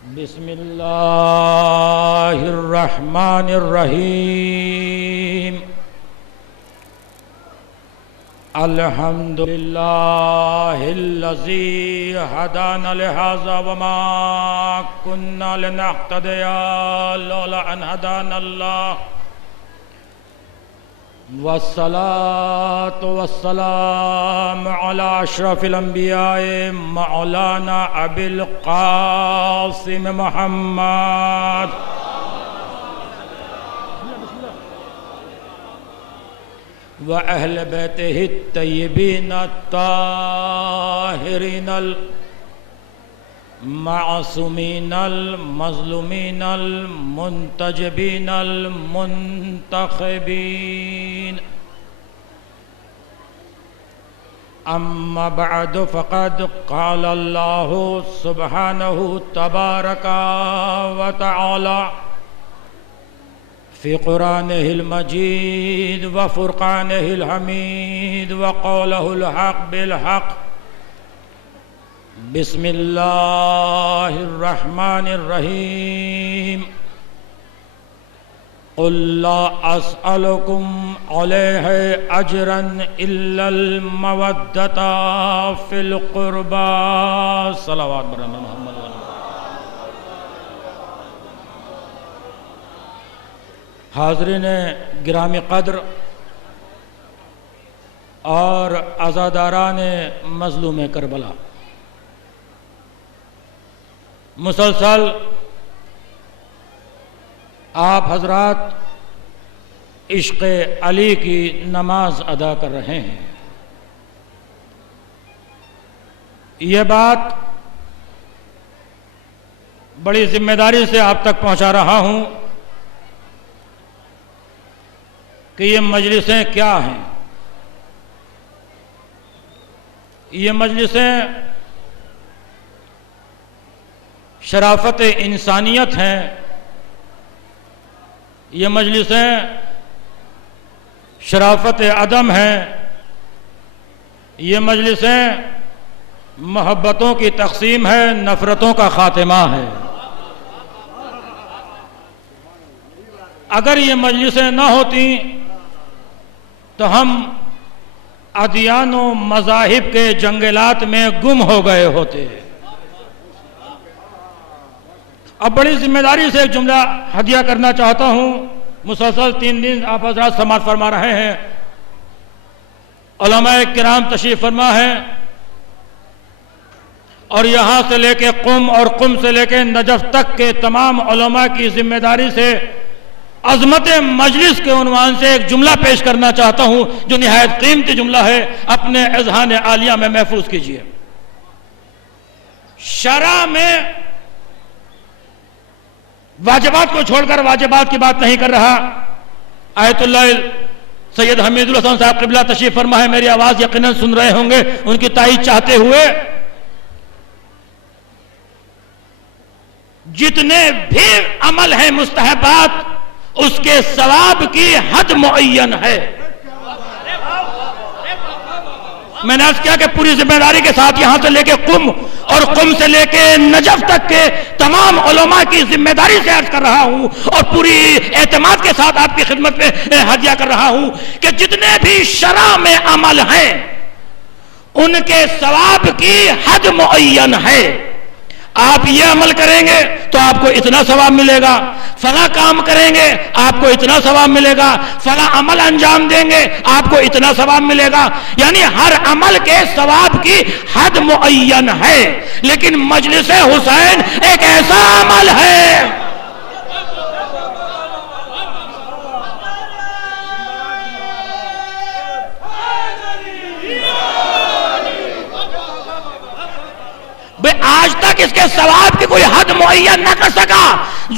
بسم الله الرحمن الرحيم. الحمد لله الذي هدانا لهذا وما كنا لنهتدي لولا أن هدانا الله، والصلاة والسلام على أشرف الأنبياء مولانا أبي القاسم محمد وأهل بيته الطيبين الطاهرين المعصومين المظلومين المنتجبين المنتخبين. أما بعد، فقد قال الله سبحانه تبارك وتعالى في قرآنه المجيد وفرقانه الحميد وقوله الحق بالحق. بسم الله الرحمن الرحيم. قل لا أسألكم عليه أجرا إلا المودة في القربى. صلوات بر محمد. حاضرین گرامی قدر اور عزاداران مظلوم کربلا، مسلسل آپ حضرات عشق علی کی نماز ادا کر رہے ہیں. یہ بات بڑی ذمہ داری سے آپ تک پہنچا رہا ہوں کہ یہ مجلسیں کیا ہیں. یہ مجلسیں شرافت انسانیت ہیں. یہ مجلسیں شرافت عدم ہیں. یہ مجلسیں محبتوں کی تقسیم ہے، نفرتوں کا خاتمہ ہے. اگر یہ مجلسیں نہ ہوتی تو ہم ادیان و مذاہب کے جنگلات میں گم ہو گئے ہوتے. اب بڑی ذمہ داری سے ایک جملہ ہدیہ کرنا چاہتا ہوں. مسلسل 3 دن آپ حضرات سماعت فرما رہے ہیں، علماء کرام تشریف فرما ہے، اور یہاں سے لے کے قم اور قم سے لے کے نجف تک کے تمام علماء کی ذمہ داری سے عظمت مجلس کے عنوان سے ایک جملہ پیش کرنا چاہتا ہوں جو نہایت قیمتی جملہ ہے. اپنے اذہان عالیہ میں محفوظ کیجئے. شرع میں واجبات کو چھوڑ کر واجبات کی بات نہیں کر رہا. آیت اللہ سید حمید الحسن صاحب قبلہ تشریف فرما ہے، میری آواز یقیناً سن رہے ہوں گے. ان کی تائید چاہتے ہوئے جتنے بھی عمل ہیں مستحبات، اس کے ثواب کی حد معین ہے. میں نے عرض کیا کہ پوری ذمہ داری کے ساتھ یہاں سے لے کے قم اور قم سے لے کے نجف تک کے تمام علماء کی ذمہ داری سے عرض کر رہا ہوں اور پوری اعتماد کے ساتھ آپ کی خدمت میں ہدیہ کر رہا ہوں کہ جتنے بھی شرع میں عمل ہیں ان کے ثواب کی حد معین ہے. آپ یہ عمل کریں گے تو آپ کو اتنا ثواب ملے گا، فلاں کام کریں گے آپ کو اتنا ثواب ملے گا، فلاں عمل انجام دیں گے آپ کو اتنا ثواب ملے گا. یعنی ہر عمل کے ثواب کی حد معین ہے. لیکن مجلس حسین ایک ایسا عمل ہے آج تک اس کے ثواب کی کوئی حد معین نہ کر سکا.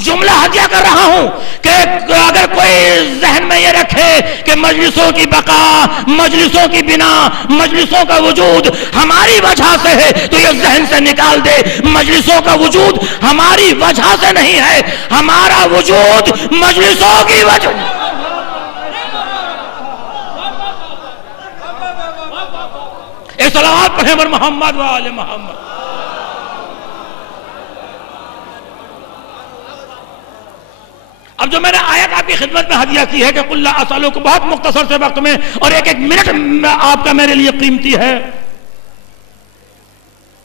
جملہ ہدیہ کر رہا ہوں کہ اگر کوئی ذہن میں یہ رکھے کہ مجلسوں کی بقا، مجلسوں کی بنا، مجلسوں کا وجود ہماری وجہ سے ہے تو یہ ذہن سے نکال دے. مجلسوں کا وجود ہماری وجہ سے نہیں ہے، ہمارا وجود مجلسوں کی وجہ. صلوات پڑھیں بر محمد و آل محمد. اب جو میں نے آیت آپ کی خدمت میں ہدیہ کی ہے کہ قل لا اسألکم، بہت مختصر سے وقت میں اور ایک ایک منٹ آپ کا میرے لیے قیمتی ہے.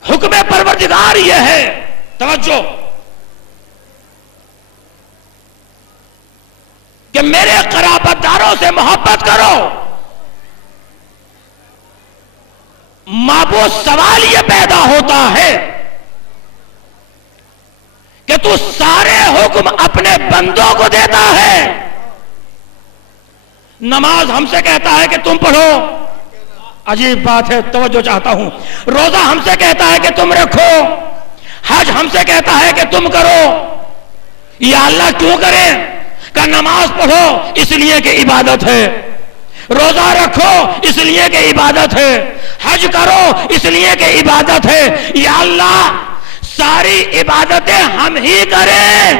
حکم پروردگار یہ ہے، توجہ، کہ میرے قرابت داروں سے محبت کرو. مابو سوال یہ پیدا ہوتا ہے کہ تو سارے حکم اپنے بندوں کو دیتا ہے. نماز ہم سے کہتا ہے کہ تم پڑھو، عجیب بات ہے، توجہ چاہتا ہوں. روزہ ہم سے کہتا ہے کہ تم رکھو، حج ہم سے کہتا ہے کہ تم کرو. یا اللہ کیوں کریں؟ کہ نماز پڑھو اس لیے کہ عبادت ہے، روزہ رکھو اس لیے کہ عبادت ہے، حج کرو اس لیے کہ عبادت ہے. یا اللہ ساری عبادتیں ہم ہی کریں.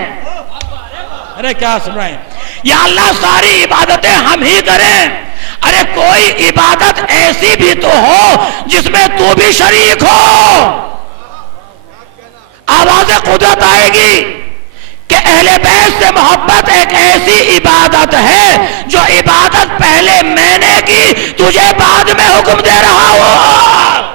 ارے کیا سن رہے ہیں؟ یا اللہ ساری عبادتیں ہم ہی کریں. ارے کوئی عبادت ایسی بھی تو ہو جس میں تو بھی شریک ہو. آواز قدرت آئے گی کہ اہل بیت سے محبت ایک ایسی عبادت ہے جو عبادت پہلے میں نے کی، تجھے بعد میں حکم دے رہا ہوں.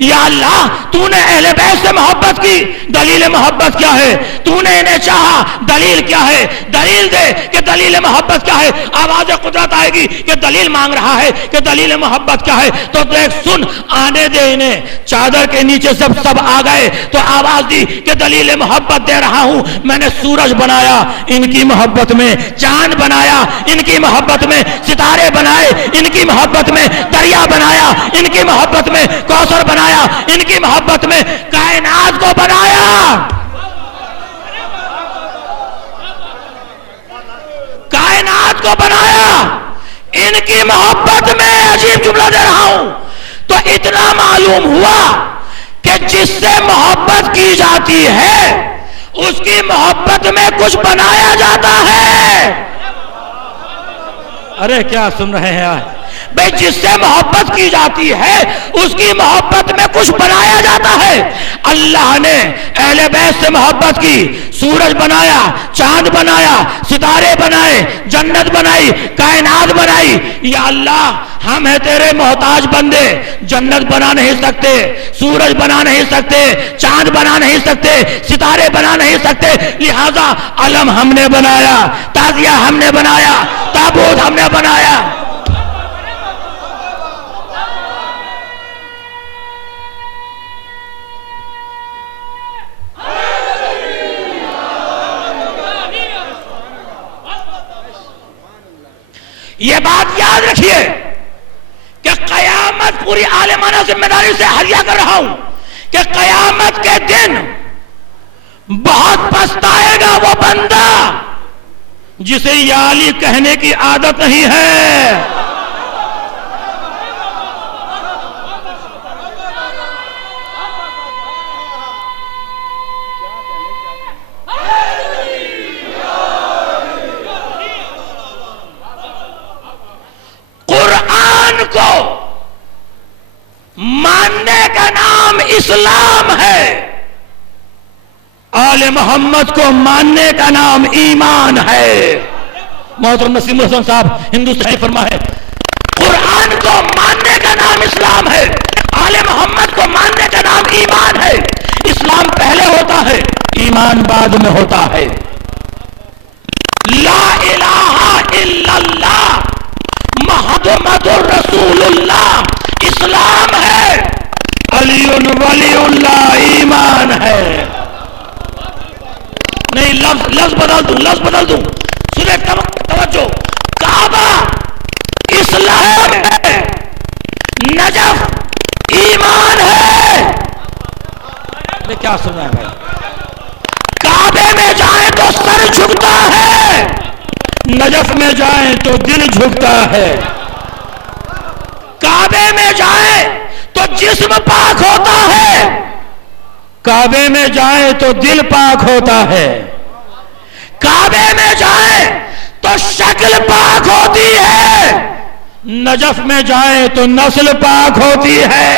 یا اللہ تو نے اہل بیت سے محبت کی، دلیل محبت کیا ہے؟ تو نے انہیں چاہا، دلیل کیا ہے؟ دلیل دے کہ دلیل محبت کیا ہے. آواز قدرت آئے گی کہ دلیل مانگ رہا ہے کہ دلیل محبت کیا ہے. تو دیکھ سن، آنے دے انہیں. چادر کے نیچے سب آ گئے تو آواز دی کہ دلیل محبت دے رہا ہوں. میں نے سورج بنایا ان کی محبت میں، چاند بنایا ان کی محبت میں، ستارے بنائے ان کی محبت میں، دریا بنایا ان کی محبت میں، کوثر بنایا ان کی محبت میں، کائنات کو بنایا، کائنات کو بنایا ان کی محبت میں. عجیب جملہ دے رہا ہوں. تو اتنا معلوم ہوا کہ جس سے محبت کی جاتی ہے اس کی محبت میں کچھ بنایا جاتا ہے. ارے کیا سن رہے ہیں بھئی؟ جس سے محبت کی جاتی ہے اس کی محبت میں کچھ بنایا جاتا ہے. اللہ نے اہل بیت سے محبت کی، سورج بنایا، چاند بنایا، ستارے بنائے، جنت بنائی، کائنات بنائی. یا اللہ ہم ہیں تیرے محتاج بندے، جنت بنا نہیں سکتے، سورج بنا نہیں سکتے، چاند بنا نہیں سکتے، ستارے بنا نہیں سکتے، لہذا علم ہم نے بنایا، تازیہ ہم نے بنایا، تابوت ہم نے بنایا. یہ بات یاد رکھیے کہ قیامت پوری عالمانہ ذمہ داری سے ہدیہ کر رہا ہوں کہ قیامت کے دن بہت پچھتائے گا وہ بندہ جسے یا علی کہنے کی عادت نہیں ہے. قرآن کو ماننے کا نام اسلام ہے، آل محمد کو ماننے کا نام ایمان ہے. محترم نسیم الحسن صاحب ہندوستانی فرما ہے قرآن کو ماننے کا نام اسلام ہے، آل محمد کو ماننے کا نام ایمان ہے. اسلام پہلے ہوتا ہے، ایمان بعد میں ہوتا ہے. لا الہ الا اللہ محمد رسول اللہ اسلام ہے، علی ولی اللہ ایمان ہے. نہیں لفظ بدل دوں سنے توجہ. کعبہ اسلام ہے، نجف ایمان ہے. کیا سنا ہے بھائی؟ کعبے میں جائیں تو سر جھکتا ہے، نجف میں جائیں تو دل جھکتا ہے. کعبے میں جائیں تو جسم پاک ہوتا ہے، کعبے میں جائیں تو دل پاک ہوتا ہے. کعبے میں جائیں تو شکل پاک ہوتی ہے، نجف میں جائیں تو نسل پاک ہوتی ہے.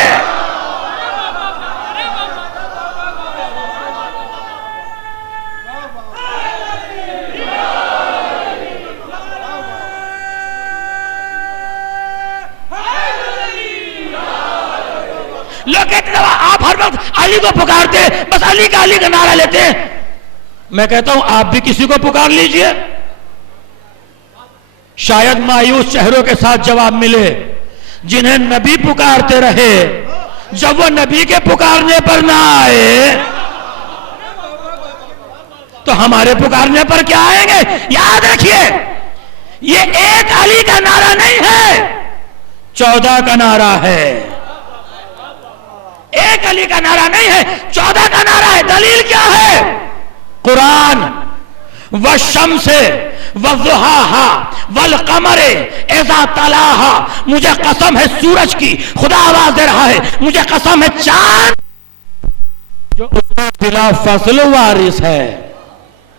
کہتے ہیں آپ ہر وقت علی کو پکارتے ہیں، بس علی کا نعرہ لیتے ہیں. میں کہتا ہوں آپ بھی کسی کو پکار لیجئے. شاید مایوس چہروں کے ساتھ جواب ملے جنہیں نبی پکارتے رہے، جب وہ نبی کے پکارنے پر نہ آئے تو ہمارے پکارنے پر کیا آئیں گے؟ یاد رکھیے یہ ایک علی کا نعرہ نہیں ہے، 14 کا نعرہ ہے. ایک علی کا نعرہ نہیں ہے، 14 کا نعرہ ہے. دلیل کیا ہے؟ قرآن. والشمس والضحاها والقمر اذا تلاها، مجھے قسم ہے سورج کی، خدا آواز دے رہا ہے، مجھے قسم ہے چاند جو اس کا بلا فصل وارث ہے.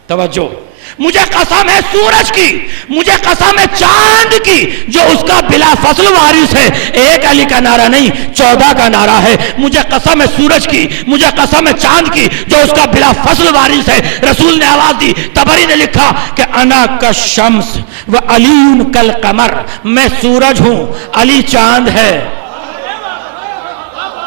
توجہ، مجھے قسم ہے سورج کی، مجھے قسم ہے چاند کی جو اس کا بلا فصل وارث ہے. ایک علی کا نعرہ نہیں، 14 کا نعرہ ہے. مجھے قسم ہے سورج کی، مجھے قسم ہے چاند کی جو اس کا بلا فصل وارث ہے. رسول نے آواز دی، طبری نے لکھا کہ انا کالشمس و علی کالقمر، میں سورج ہوں، علی چاند ہے.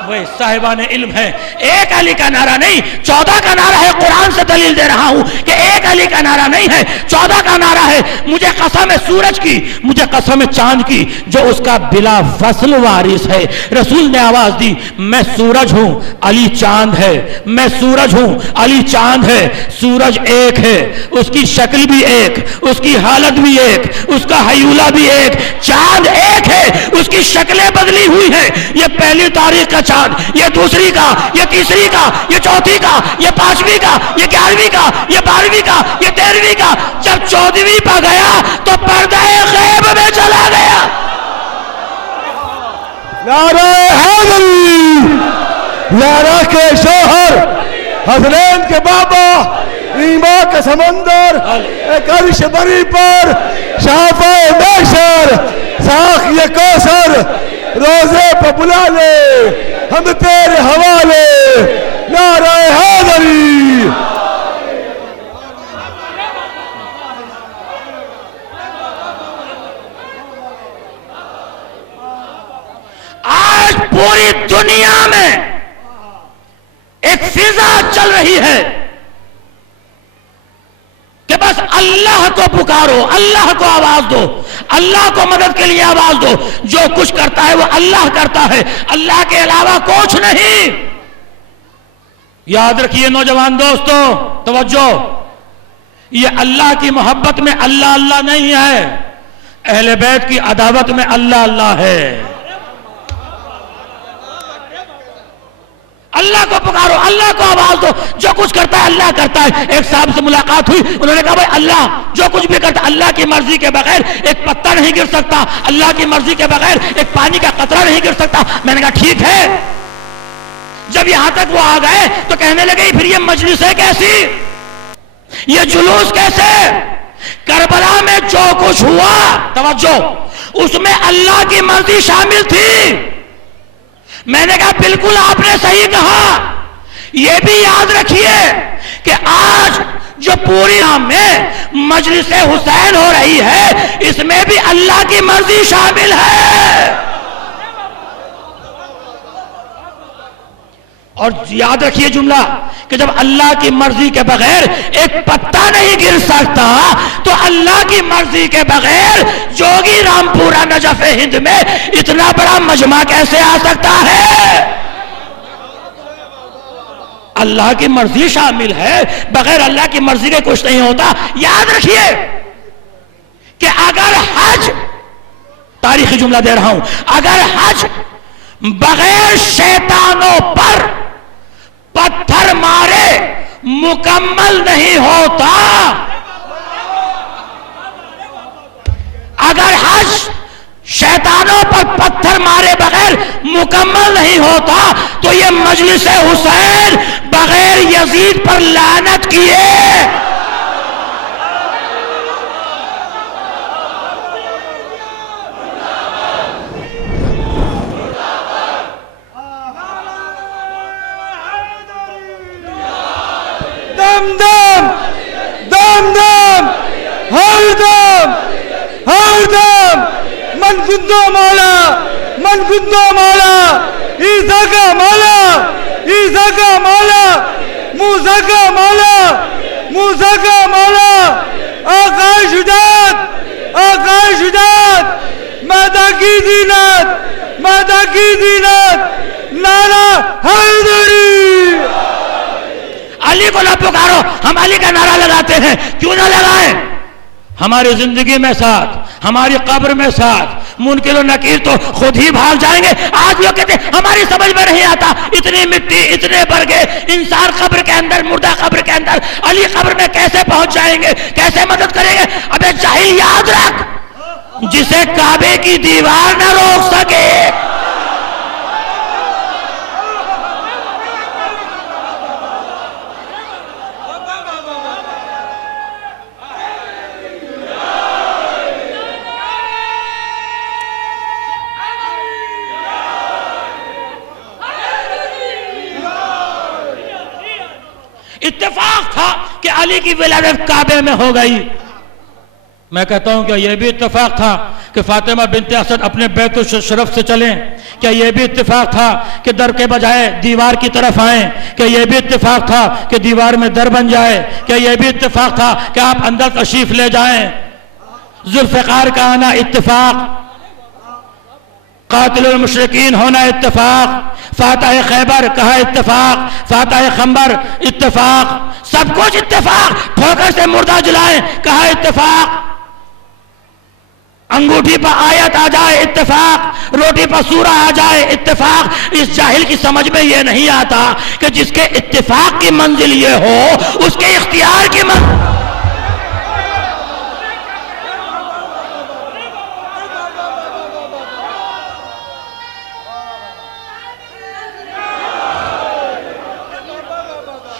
وہ صاحبان علم ہے. ایک علی کا نعرہ نہیں، 14 کا نعرہ ہے. قرآن سے دلیل دے رہا ہوں کہ ایک علی کا نعرہ نہیں ہے، 14 کا نعرہ ہے. مجھے قسم ہے سورج کی، مجھے قسم ہے چاند کی جو اس کا بلا فصل وارث ہے. رسول نے آواز دی، میں سورج ہوں، علی چاند ہے. میں سورج ہوں، علی چاند ہے. سورج ایک ہے، اس کی شکل بھی ایک، اس کی حالت بھی ایک، اس کا حیولہ بھی ایک. چاند ایک ہے، اس کی شکلیں بدلی ہوئی ہیں. یہ پہلی تاریخ کا چاند، یہ دوسری کا، یہ تیسری کا، یہ چوتھی کا، یہ 5ویں کا، یہ 11ویں کا، یہ 12ویں کا، یہ 13ویں کا. جب 14ویں پہ گیا تو پردہ غیب میں چلا گیا. نعرہ حیدری، نعرہ کے شوہر، حسنین کے بابا، ایمان کا سمندر، ایک عرش بری پر شافع محشر، ساقی کوثر، روزے پہ بلا لے ہم تیرے حوالے. نعرہ حیدری. آج پوری دنیا میں ایک فضا چل رہی ہے کہ بس اللہ کو پکارو، اللہ کو آواز دو، اللہ کو مدد کے لیے آواز دو. جو کچھ کرتا ہے وہ اللہ کرتا ہے، اللہ کے علاوہ کچھ نہیں. یاد رکھیے نوجوان دوستو، توجہ، یہ اللہ کی محبت میں اللہ اللہ نہیں ہے، اہل بیت کی عداوت میں اللہ اللہ ہے. اللہ کو پکارو، اللہ کو آواز دو. جو کچھ کرتا ہے اللہ کرتا ہے. ایک صاحب سے ملاقات ہوئی، انہوں نے کہا بھائی اللہ جو کچھ بھی کرتا ہے، اللہ کی مرضی کے بغیر ایک پتا نہیں گر سکتا، اللہ کی مرضی کے بغیر ایک پانی کا قطرہ نہیں گر سکتا. میں نے کہا ٹھیک ہے. جب یہاں تک وہ آ گئے تو کہنے لگے پھر یہ مجلسیں کیسی، یہ جلوس کیسے؟ کربلا میں جو کچھ ہوا، توجہ، اس میں اللہ کی مرضی شامل تھی. میں نے کہا بالکل آپ نے صحیح کہا. یہ بھی یاد رکھیے کہ آج جو پوری میں مجلس حسین ہو رہی ہے، اس میں بھی اللہ کی مرضی شامل ہے. اور یاد رکھیے جملہ کہ جب اللہ کی مرضی کے بغیر ایک پتا نہیں گر سکتا تو اللہ کی مرضی کے بغیر جوگی رام پورا نجف ہند میں اتنا بڑا مجمع کیسے آ سکتا ہے؟ اللہ کی مرضی شامل ہے، بغیر اللہ کی مرضی کے کچھ نہیں ہوتا. یاد رکھیے کہ اگر حج، تاریخی جملہ دے رہا ہوں، اگر حج بغیر شیطانوں پر پتھر مارے مکمل نہیں ہوتا، اگر حج شیطانوں پر پتھر مارے بغیر مکمل نہیں ہوتا تو یہ مجلس حسین بغیر یزید پر لعنت کیے دم دم دم دم ہر دم ہر دم من گندو مولا من گندو مولا عیسیٰ کا مولا، عیسیٰ کا مولا، موسیٰ کا مولا، موسیٰ کا مولا، آقا شجاعت، آقا شجاعت، مہدی کی زینت، مہدی کی زینت، نعرہ حیدری۔ علی کو نہ پکارو، ہم علی کا نعرہ لگاتے ہیں، کیوں نہ لگائیں؟ ہماری زندگی میں ساتھ، ہماری قبر میں ساتھ، منکر و نکیر تو خود ہی بھاگ جائیں گے۔ آج لوگ کہتے ہیں ہماری سمجھ میں نہیں آتا، اتنی مٹی، اتنے برگے، انسان قبر کے اندر، مردہ قبر کے اندر، علی قبر میں کیسے پہنچ جائیں گے، کیسے مدد کریں گے؟ ابے جاہل یاد رکھ، جسے کعبے کی دیوار نہ روک سکے، اتفاق تھا کہ علی کی ولادت کعبے میں ہو گئی۔ میں کہتا ہوں کہ یہ بھی اتفاق تھا کہ فاطمہ بنت اسد اپنے بیت الشرف سے چلیں، کیا یہ بھی اتفاق تھا کہ در کے بجائے دیوار کی طرف آئیں، کیا یہ بھی اتفاق تھا کہ دیوار میں در بن جائے، کیا یہ بھی اتفاق تھا کہ آپ اندر تشریف لے جائیں؟ ذوالفقار کا آنا اتفاق، قاتل المشرکین ہونا اتفاق، فاتح خیبر کہا اتفاق، فاتح خنبر اتفاق، سب کچھ اتفاق، ٹھوکر سے مردہ جلائیں کہا اتفاق، انگوٹھی پر آیت آ جائے اتفاق، روٹی پر سورہ آ جائے اتفاق۔ اس جاہل کی سمجھ میں یہ نہیں آتا کہ جس کے اتفاق کی منزل یہ ہو، اس کے اختیار کی منزل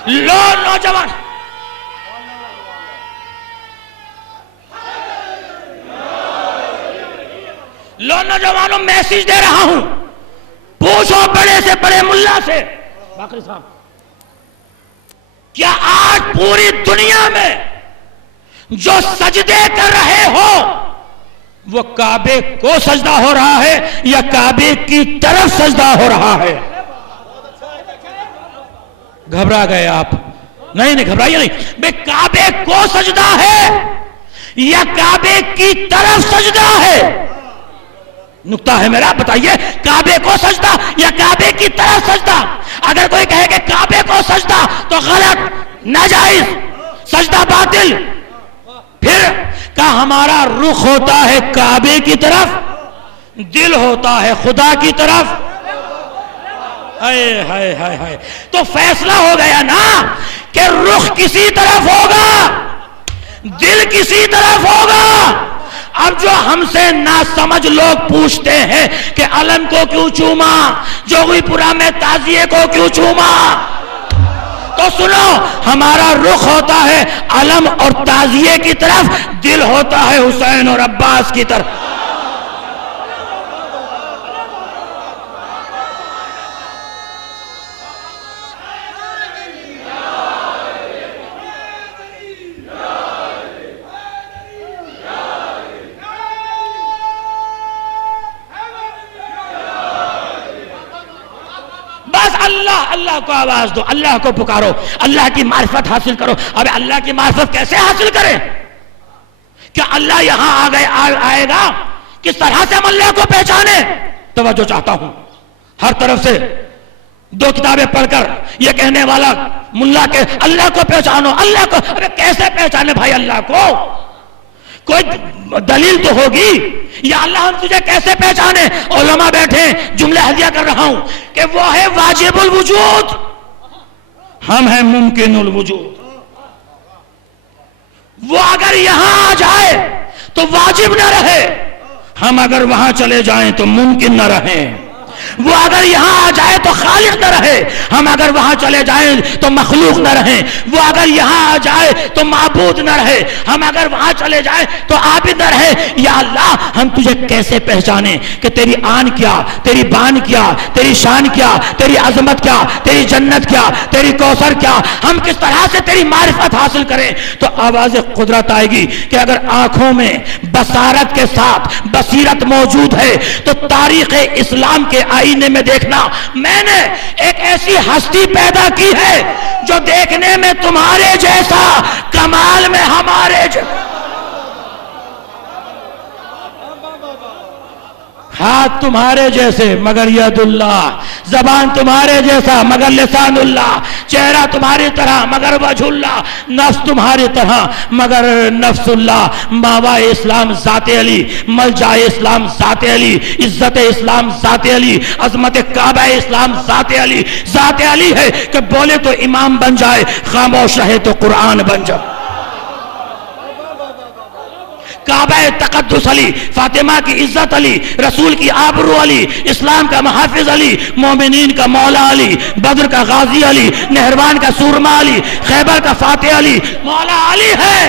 لو نوجوان نوجوانوں میسیج دے رہا ہوں، پوچھو بڑے سے بڑے ملا سے، باقری صاحب، کیا آج پوری دنیا میں جو سجدے کر رہے ہو وہ کعبے کو سجدہ ہو رہا ہے یا کعبے کی طرف سجدہ ہو رہا ہے؟ گھبرا گئے آپ؟ نہیں گھبرائیے نہیں، بے کعبے کو سجدہ ہے یا کعبے کی طرف سجدہ ہے؟ نکتہ ہے میرا، بتائیے، کعبے کو سجدہ یا کعبے کی طرف سجدہ؟ اگر کوئی کہے کہ کعبے کو سجدہ تو غلط، ناجائز، سجدہ باطل۔ پھر کہا ہمارا رخ ہوتا ہے کعبے کی طرف، دل ہوتا ہے خدا کی طرف۔ ہائے ہائے ہائے ہائے، تو فیصلہ ہو گیا نا کہ رخ کسی طرف ہوگا، دل کسی طرف ہوگا۔ اب جو ہم سے ناسمجھ لوگ پوچھتے ہیں کہ علم کو کیوں چوما، جوگی پورا میں تعزیے کو کیوں چوما، تو سنو، ہمارا رخ ہوتا ہے علم اور تعزیے کی طرف، دل ہوتا ہے حسین اور عباس کی طرف۔ اللہ کو آواز دو، اللہ کو پکارو، اللہ کی معرفت حاصل کرو۔ اب اللہ کی معرفت کیسے حاصل کریں؟ کیا اللہ یہاں آئے گا؟ کس طرح سے ہم اللہ کو پہچانے؟ توجہ چاہتا ہوں، ہر طرف سے دو کتابیں پڑھ کر یہ کہنے والا ملا کہ اللہ کو پہچانو، اللہ کو، ارے کیسے پہچانے بھائی اللہ کو؟ کوئی دلیل تو ہوگی، یا اللہ ہم تجھے کیسے پہچانے؟ علماء بیٹھے، جملہ ہدیہ کر رہا ہوں کہ وہ ہے واجب الوجود، ہم ہیں ممکن الوجود۔ وہ اگر یہاں آ جائے تو واجب نہ رہے، ہم اگر وہاں چلے جائیں تو ممکن نہ رہیں۔ وہ اگر یہاں آ جائے تو خالق نہ رہے، ہم اگر وہاں چلے جائیں تو مخلوق نہ رہیں۔ وہ اگر یہاں آ جائے تو معبود نہ رہے، ہم اگر وہاں چلے جائیں تو عابد نہ رہے۔ یا اللہ ہم تجھے کیسے پہچانے کہ تیری آن کیا، تیری بان کیا، تیری شان کیا، تیری عظمت کیا، تیری جنت کیا، تیری کوثر کیا، ہم کس طرح سے تیری معرفت حاصل کریں؟ تو آواز قدرت آئے گی کہ اگر آنکھوں میں بصارت کے ساتھ بصیرت موجود ہے تو تاریخ اسلام کے آئینے میں دیکھنا، میں نے ایک ایسی ہستی پیدا کی ہے جو دیکھنے میں تمہارے جیسا، کمال میں ہمارے جیسا، ہاتھ تمہارے جیسے مگر ید اللہ، زبان تمہارے جیسا مگر لسان اللہ، چہرہ تمہاری طرح مگر وجہ اللہ، نفس تمہاری طرح مگر نفس اللہ، ماوا اسلام ذات علی، ملجا اسلام ذات علی، عزت اسلام ذات علی، عظمت کعبہ اسلام ذات علی، ذات علی ہے کہ بولے تو امام بن جائے، خاموش رہے تو قرآن بن جائے۔ کعبہ تقدس علی، فاطمہ کی عزت علی، رسول کی آبرو علی، اسلام کا محافظ علی، مومنین کا مولا علی، بدر کا غازی علی، نہروان کا سورما علی، خیبر کا فاتح علی، مولا علی ہے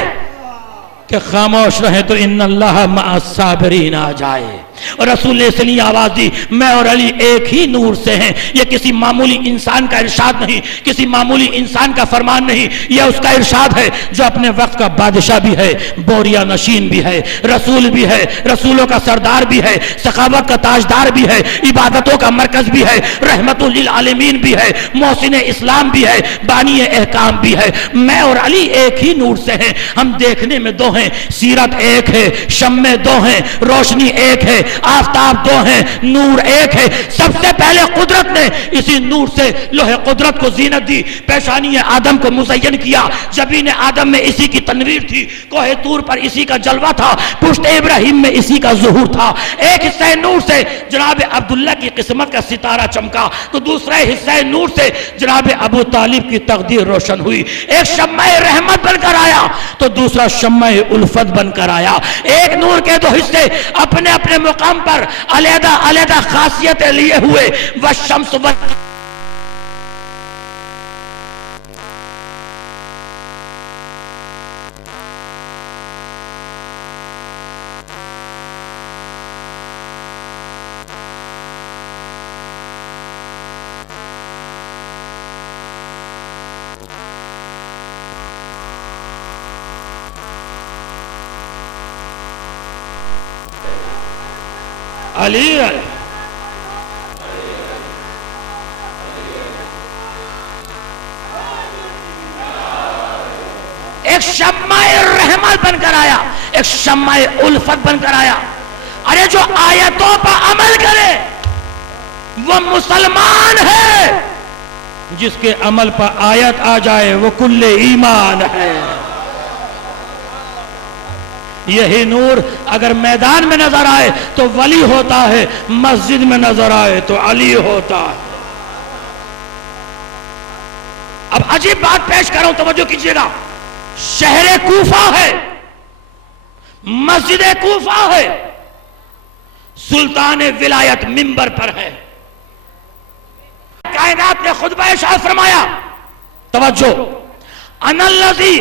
کہ خاموش رہے تو ان اللہ مع الصابرین آ جائے۔ اور رسول نے اس لیے آواز دی، میں اور علی ایک ہی نور سے ہیں۔ یہ کسی معمولی انسان کا ارشاد نہیں، کسی معمولی انسان کا فرمان نہیں، یہ اس کا ارشاد ہے جو اپنے وقت کا بادشاہ بھی ہے، بوریا نشین بھی ہے، رسول بھی ہے، رسولوں کا سردار بھی ہے، سخاوت کا تاجدار بھی ہے، عبادتوں کا مرکز بھی ہے، رحمت للعالمین بھی ہے، محسن اسلام بھی ہے، بانی احکام بھی ہے۔ میں اور علی ایک ہی نور سے ہیں، ہم دیکھنے میں دو ہیں، سیرت ایک ہے، شمع دو ہیں، روشنی ایک ہے، آفتاب دو ہیں، نور ایک ہے۔ سب سے پہلے قدرت نے اسی نور سے لوح قدرت کو زینت دی، پیشانی آدم کو مزین کیا، جبین آدم میں اسی کی تنویر تھی، کوہ طور پر اسی کا جلوہ تھا، پشت ابراہیم میں اسی کا ظہور تھا۔ ایک حصہ نور سے جناب عبداللہ کی قسمت کا ستارہ چمکا تو دوسرے حصہ نور سے جناب ابو طالب کی تقدیر روشن ہوئی۔ ایک شمع رحمت بن کر آیا تو دوسرا شمع الفت بن کر آیا۔ ایک نور کے دو حصے اپنے اپنے مقام پر علیحدہ علیحدہ خاصیتیں لیے ہوئے، والشمس علی ایک شمع رحمت بن کر آیا، ایک شمع الفت بن کر آیا۔ ارے جو آیتوں پر عمل کرے وہ مسلمان ہے، جس کے عمل پر آیت آ جائے وہ کل ایمان ہے۔ یہی نور اگر میدان میں نظر آئے تو ولی ہوتا ہے، مسجد میں نظر آئے تو علی ہوتا ہے۔ اب عجیب بات پیش کر رہا ہوں، توجہ کیجئے گا۔ شہر کوفہ ہے، مسجد کوفہ ہے، سلطان ولایت منبر پر ہے، کائنات نے خطبہ ارشاد فرمایا، توجہ، انا الذی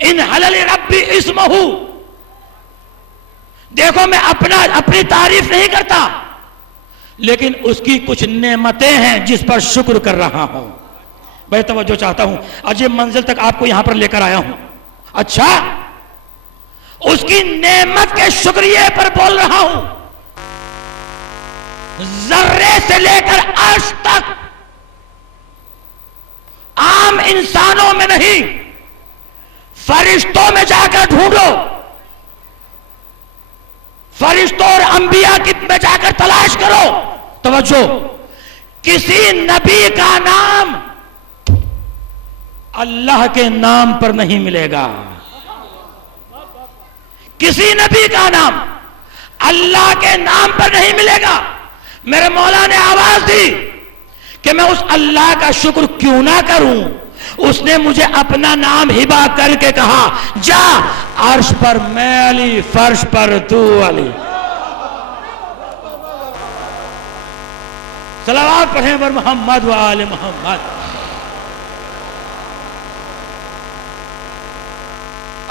ان حلل ربی اسمہ، دیکھو میں اپنی تعریف نہیں کرتا، لیکن اس کی کچھ نعمتیں ہیں جس پر شکر کر رہا ہوں۔ بھائی توجہ چاہتا ہوں، عجیب منزل تک آپ کو یہاں پر لے کر آیا ہوں۔ اچھا، اس کی نعمت کے شکریہ پر بول رہا ہوں، ذرے سے لے کر عرش تک، عام انسانوں میں نہیں، فرشتوں میں جا کر ڈھونڈو، فرشتوں اور انبیاء میں جا کر تلاش کرو۔ توجہ، کسی نبی کا نام اللہ کے نام پر نہیں ملے گا، کسی نبی کا نام اللہ کے نام پر نہیں ملے گا۔ میرے مولا نے آواز دی کہ میں اس اللہ کا شکر کیوں نہ کروں، اس نے مجھے اپنا نام ہبا کر کے کہا، جا عرش پر میں علی، فرش پر تو علی۔ صلوات پڑھیں پر محمد و آل محمد۔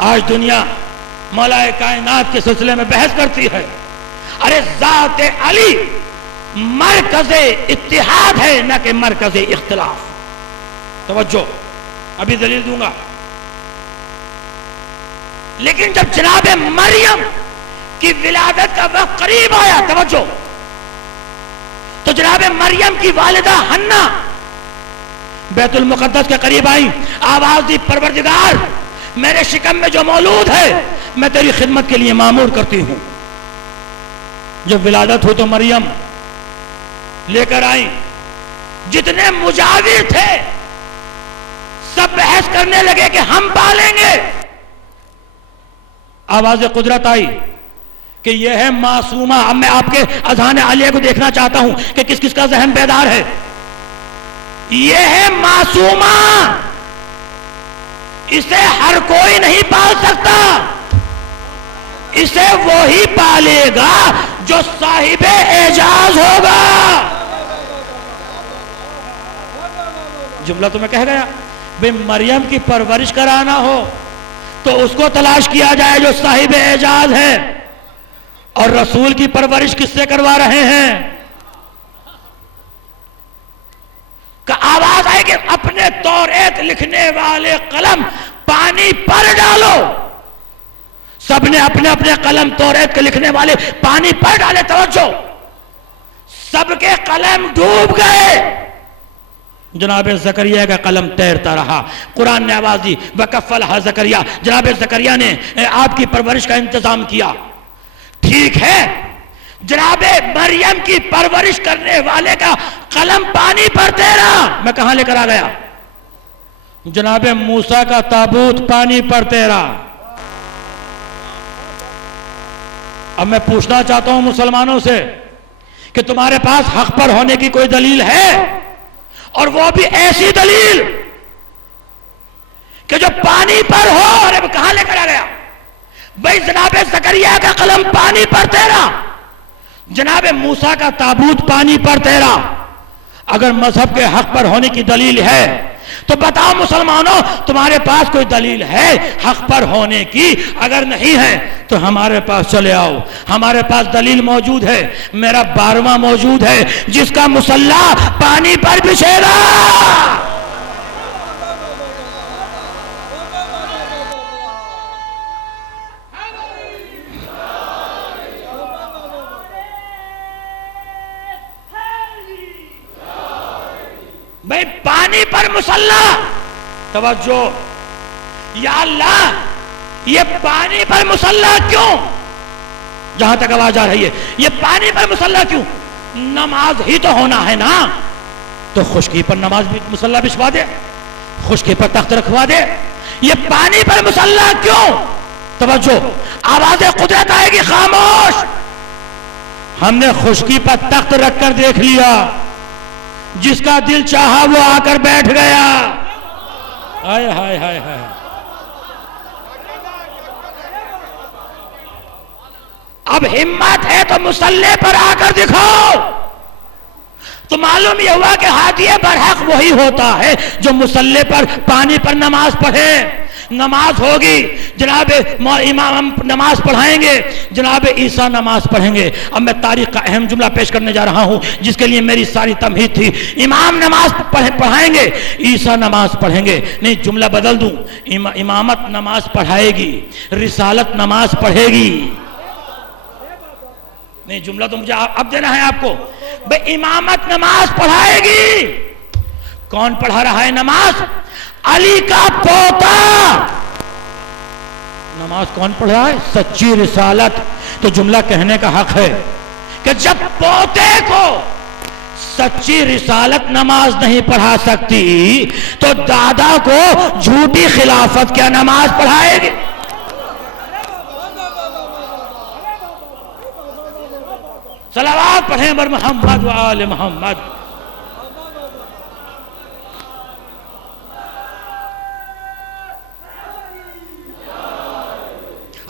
آج دنیا مولا کائنات کے سلسلے میں بحث کرتی ہے، ارے ذات علی مرکز اتحاد ہے نہ کہ مرکز اختلاف۔ توجہ، ابھی دلیل دوں گا۔ لیکن جب جناب مریم کی ولادت کا وقت قریب آیا، توجہ، تو جناب مریم کی والدہ حنا بیت المقدس کے قریب آئیں، آواز دی پروردگار میرے شکم میں جو مولود ہے میں تیری خدمت کے لیے مامور کرتی ہوں۔ جب ولادت ہو تو مریم لے کر آئیں، جتنے مجاور تھے سب بحث کرنے لگے کہ ہم پالیں گے۔ آواز قدرت آئی کہ یہ ہے معصومہ۔ اب میں آپ کے اذہان عالیہ کو دیکھنا چاہتا ہوں کہ کس کس کا ذہن بیدار ہے۔ یہ ہے معصومہ، اسے ہر کوئی نہیں پال سکتا، اسے وہی پالے گا جو صاحب اعجاز ہوگا۔ جملہ تو میں کہہ گیا، بے مریم کی پرورش کرانا ہو تو اس کو تلاش کیا جائے جو صاحب اعجاز ہے، اور رسول کی پرورش کس سے کروا رہے ہیں؟ کہ آواز آئے کہ اپنے توریت لکھنے والے قلم پانی پر ڈالو۔ سب نے اپنے اپنے قلم توریت کے لکھنے والے پانی پر ڈالے۔ توجہ، سب کے قلم ڈوب گئے، جناب زکریا کا قلم تیرتا رہا۔ قرآن نے آواز دی وَكَفَّلَهَا زکریا، جناب زکریا نے آپ کی پرورش کا انتظام کیا۔ ٹھیک ہے، جناب مریم کی پرورش کرنے والے کا قلم پانی پر تیرا، میں کہاں لے کر آ گیا؟ جناب موسیٰ کا تابوت پانی پر تیرا۔ اب میں پوچھنا چاہتا ہوں مسلمانوں سے کہ تمہارے پاس حق پر ہونے کی کوئی دلیل ہے؟ اور وہ بھی ایسی دلیل کہ جو پانی پر ہو۔ اور اب کہاں لے کر آ گیا؟ بھئی جناب زکریا کا قلم پانی پر تیرا، جناب موسیٰ کا تابوت پانی پر تیرا۔ اگر مذہب کے حق پر ہونے کی دلیل ہے تو بتاؤ مسلمانوں، تمہارے پاس کوئی دلیل ہے حق پر ہونے کی؟ اگر نہیں ہے تو ہمارے پاس چلے آؤ، ہمارے پاس دلیل موجود ہے۔ میرا 12واں موجود ہے جس کا مصلی پانی پر بچھے گا۔ بھئی پانی پر مصلی، توجہ، یا اللہ یہ پانی پر مصلی کیوں؟ جہاں تک آواز آ رہی ہے، یہ پانی پر مصلی کیوں؟ نماز ہی تو ہونا ہے نا، تو خشکی پر نماز بھی مصلی بچھوا دے، خشکی پر تخت رکھوا دے۔ یہ پانی پر مصلی کیوں؟ توجہ، آواز قدرت آئے گی، خاموش۔ ہم نے خشکی پر تخت رکھ کر دیکھ لیا، جس کا دل چاہا وہ آ کر بیٹھ گیا۔ ہائے ہائے ہائے ہائے، اب ہمت ہے تو مصلی پر آ کر دکھاؤ۔ تو معلوم یہ ہوا کہ ہادی برحق وہی ہوتا ہے جو مصلی پر پانی پر نماز پڑھے۔ نماز ہوگی، جناب امام نماز پڑھائیں گے، جناب عیسیٰ نماز پڑھیں گے۔ اب میں تاریخ کا اہم جملہ پیش کرنے جا رہا ہوں جس کے لیے میری ساری تمہید تھی۔ امام نماز پڑھائیں گے، عیسیٰ نماز پڑھیں گے۔ نہیں، جملہ بدل دوں، امامت نماز پڑھائے گی، رسالت نماز پڑھے گی۔ نہیں، جملہ تو مجھے اب دینا ہے آپ کو۔ بھئی امامت نماز پڑھائے گی، کون پڑھا رہا ہے نماز؟ علی کا پوتا۔ نماز کون پڑھ رہا ہے؟ سچی رسالت۔ تو جملہ کہنے کا حق ہے کہ جب پوتے کو سچی رسالت نماز نہیں پڑھا سکتی تو دادا کو جھوٹی خلافت کیا نماز پڑھائے گی؟ صلوات پڑھیں بر محمد و آل محمد۔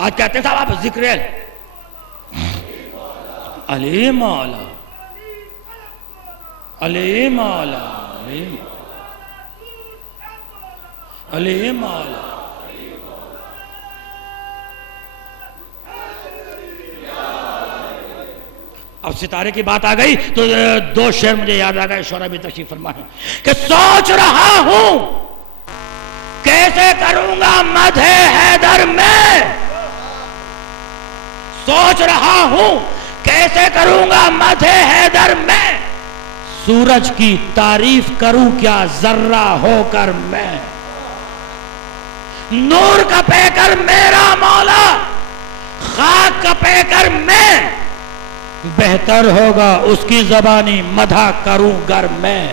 آج کہتے ہیں صاحب آپ ذکر علی مولا، علی مولا، علی مولا۔ اب ستارے کی بات آ گئی تو دو شعر مجھے یاد آ گئے، شعرا بھی تشریف فرما ہے کہ سوچ رہا ہوں کیسے کروں گا مدح حیدر میں، سوچ رہا ہوں کیسے کروں گا مدح حیدر میں، سورج کی تعریف کروں کیا ذرہ ہو کر میں، نور کا پے کر میرا مولا، خاک کا پے کر میں، بہتر ہوگا اس کی زبانی مدح کروں گر میں۔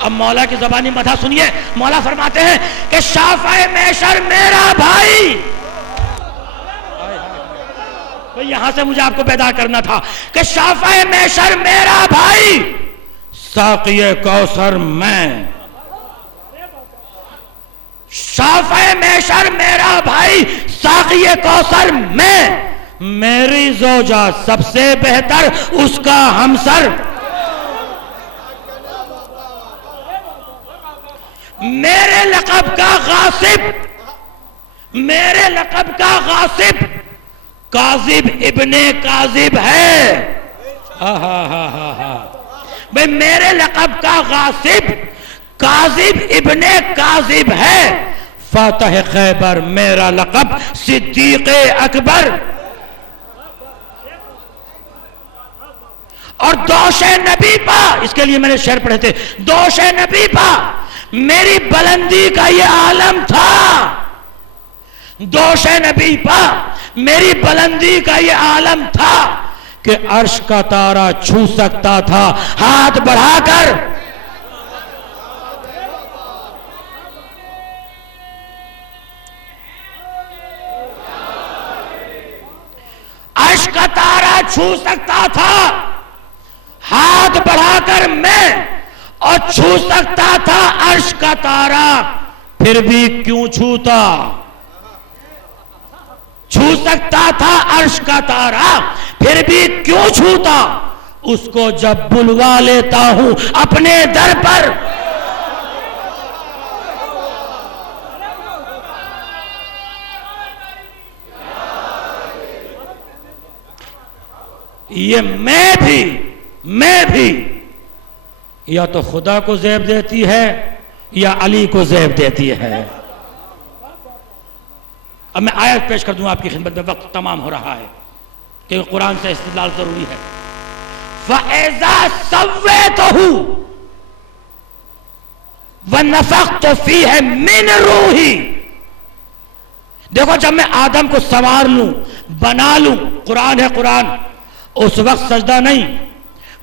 اب مولا کی زبانی مدح سنیے، مولا فرماتے ہیں کہ شافع محشر میرا بھائی، یہاں سے مجھے آپ کو بیدار کرنا تھا کہ شافع محشر میرا بھائی، ساقی کوثر میں، شافع محشر میرا بھائی، ساقی کوثر میں، میری زوجہ سب سے بہتر اس کا ہمسر، میرے لقب کا غاصب، میرے لقب کا غاصب کاذب ابن کاذب ہے، بھئی میرے لقب کا غاصب کاذب ابن کاذب ہے، فاتح خیبر میرا لقب صدیق اکبر، اور دوش نبی پا، اس کے لیے میں نے شعر پڑھے تھے، دوش نبی پا میری بلندی کا یہ عالم تھا، دوش نبی پا میری بلندی کا یہ عالم تھا کہ عرش کا تارا چھو سکتا تھا ہاتھ بڑھا کر، عرش کا تارا چھو سکتا تھا ہاتھ بڑھا کر میں، اور چھو سکتا تھا عرش کا تارا پھر بھی کیوں چھوتا، چھو سکتا تھا عرش کا تارا پھر بھی کیوں چھوتا، اس کو جب بلوا لیتا ہوں اپنے در پر، یہ میں بھی یا تو خدا کو زیب دیتی ہے یا علی کو زیب دیتی ہے۔ اب میں آیت پیش کر دوں آپ کی خدمت میں، وقت تمام ہو رہا ہے کہ قرآن سے استدلال ضروری ہے۔ فَإِذَا سَوَّيْتُهُ وَنَفَخْتُ فِيهِ مِنْ رُوحِي، دیکھو جب میں آدم کو سنوار لوں، بنا لوں، قرآن ہے قرآن، اس وقت سجدہ نہیں،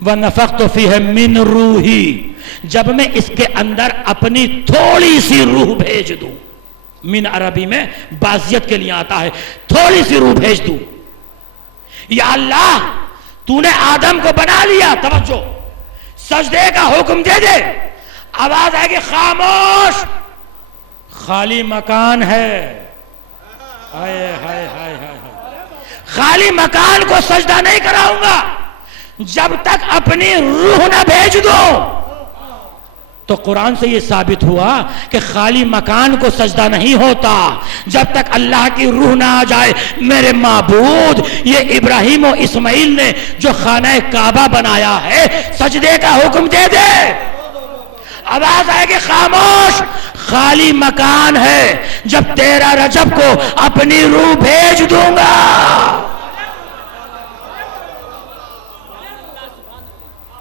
وَنَفَخْتُ فِيهِ مِنْ رُوحِي، جب میں اس کے اندر اپنی تھوڑی سی روح بھیج دوں، من عربی میں بازیت کے لیے آتا ہے، تھوڑی سی روح بھیج دوں، یا اللہ تو نے آدم کو بنا لیا، توجہ، سجدے کا حکم دے دے، آواز آئے کہ خاموش، خالی مکان ہے، ہائے ہائے ہائے ہائے، خالی مکان کو سجدہ نہیں کراؤں گا جب تک اپنی روح نہ بھیج دو۔ تو قرآن سے یہ ثابت ہوا کہ خالی مکان کو سجدہ نہیں ہوتا جب تک اللہ کی روح نہ آ جائے۔ میرے معبود، یہ ابراہیم و اسماعیل نے جو خانہ کعبہ بنایا ہے، سجدے کا حکم دے دے، آواز آئے کہ خاموش، خالی مکان ہے، جب 13 رجب کو اپنی روح بھیج دوں گا۔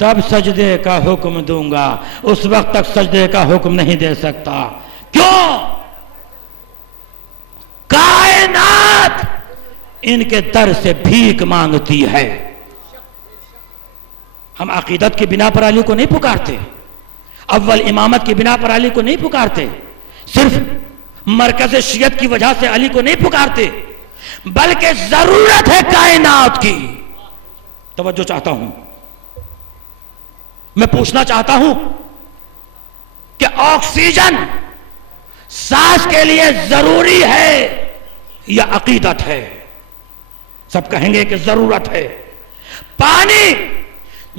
تب سجدے کا حکم دوں گا، اس وقت تک سجدے کا حکم نہیں دے سکتا۔ کیوں؟ کائنات ان کے در سے بھیک مانگتی ہے۔ ہم عقیدت کی بنا پر علی کو نہیں پکارتے، اول امامت کی بنا پر علی کو نہیں پکارتے، صرف مرکز شیعت کی وجہ سے علی کو نہیں پکارتے، بلکہ ضرورت ہے کائنات کی۔ توجہ چاہتا ہوں، میں پوچھنا چاہتا ہوں کہ آکسیجن سانس کے لیے ضروری ہے یا عقیدت ہے؟ سب کہیں گے کہ ضرورت ہے۔ پانی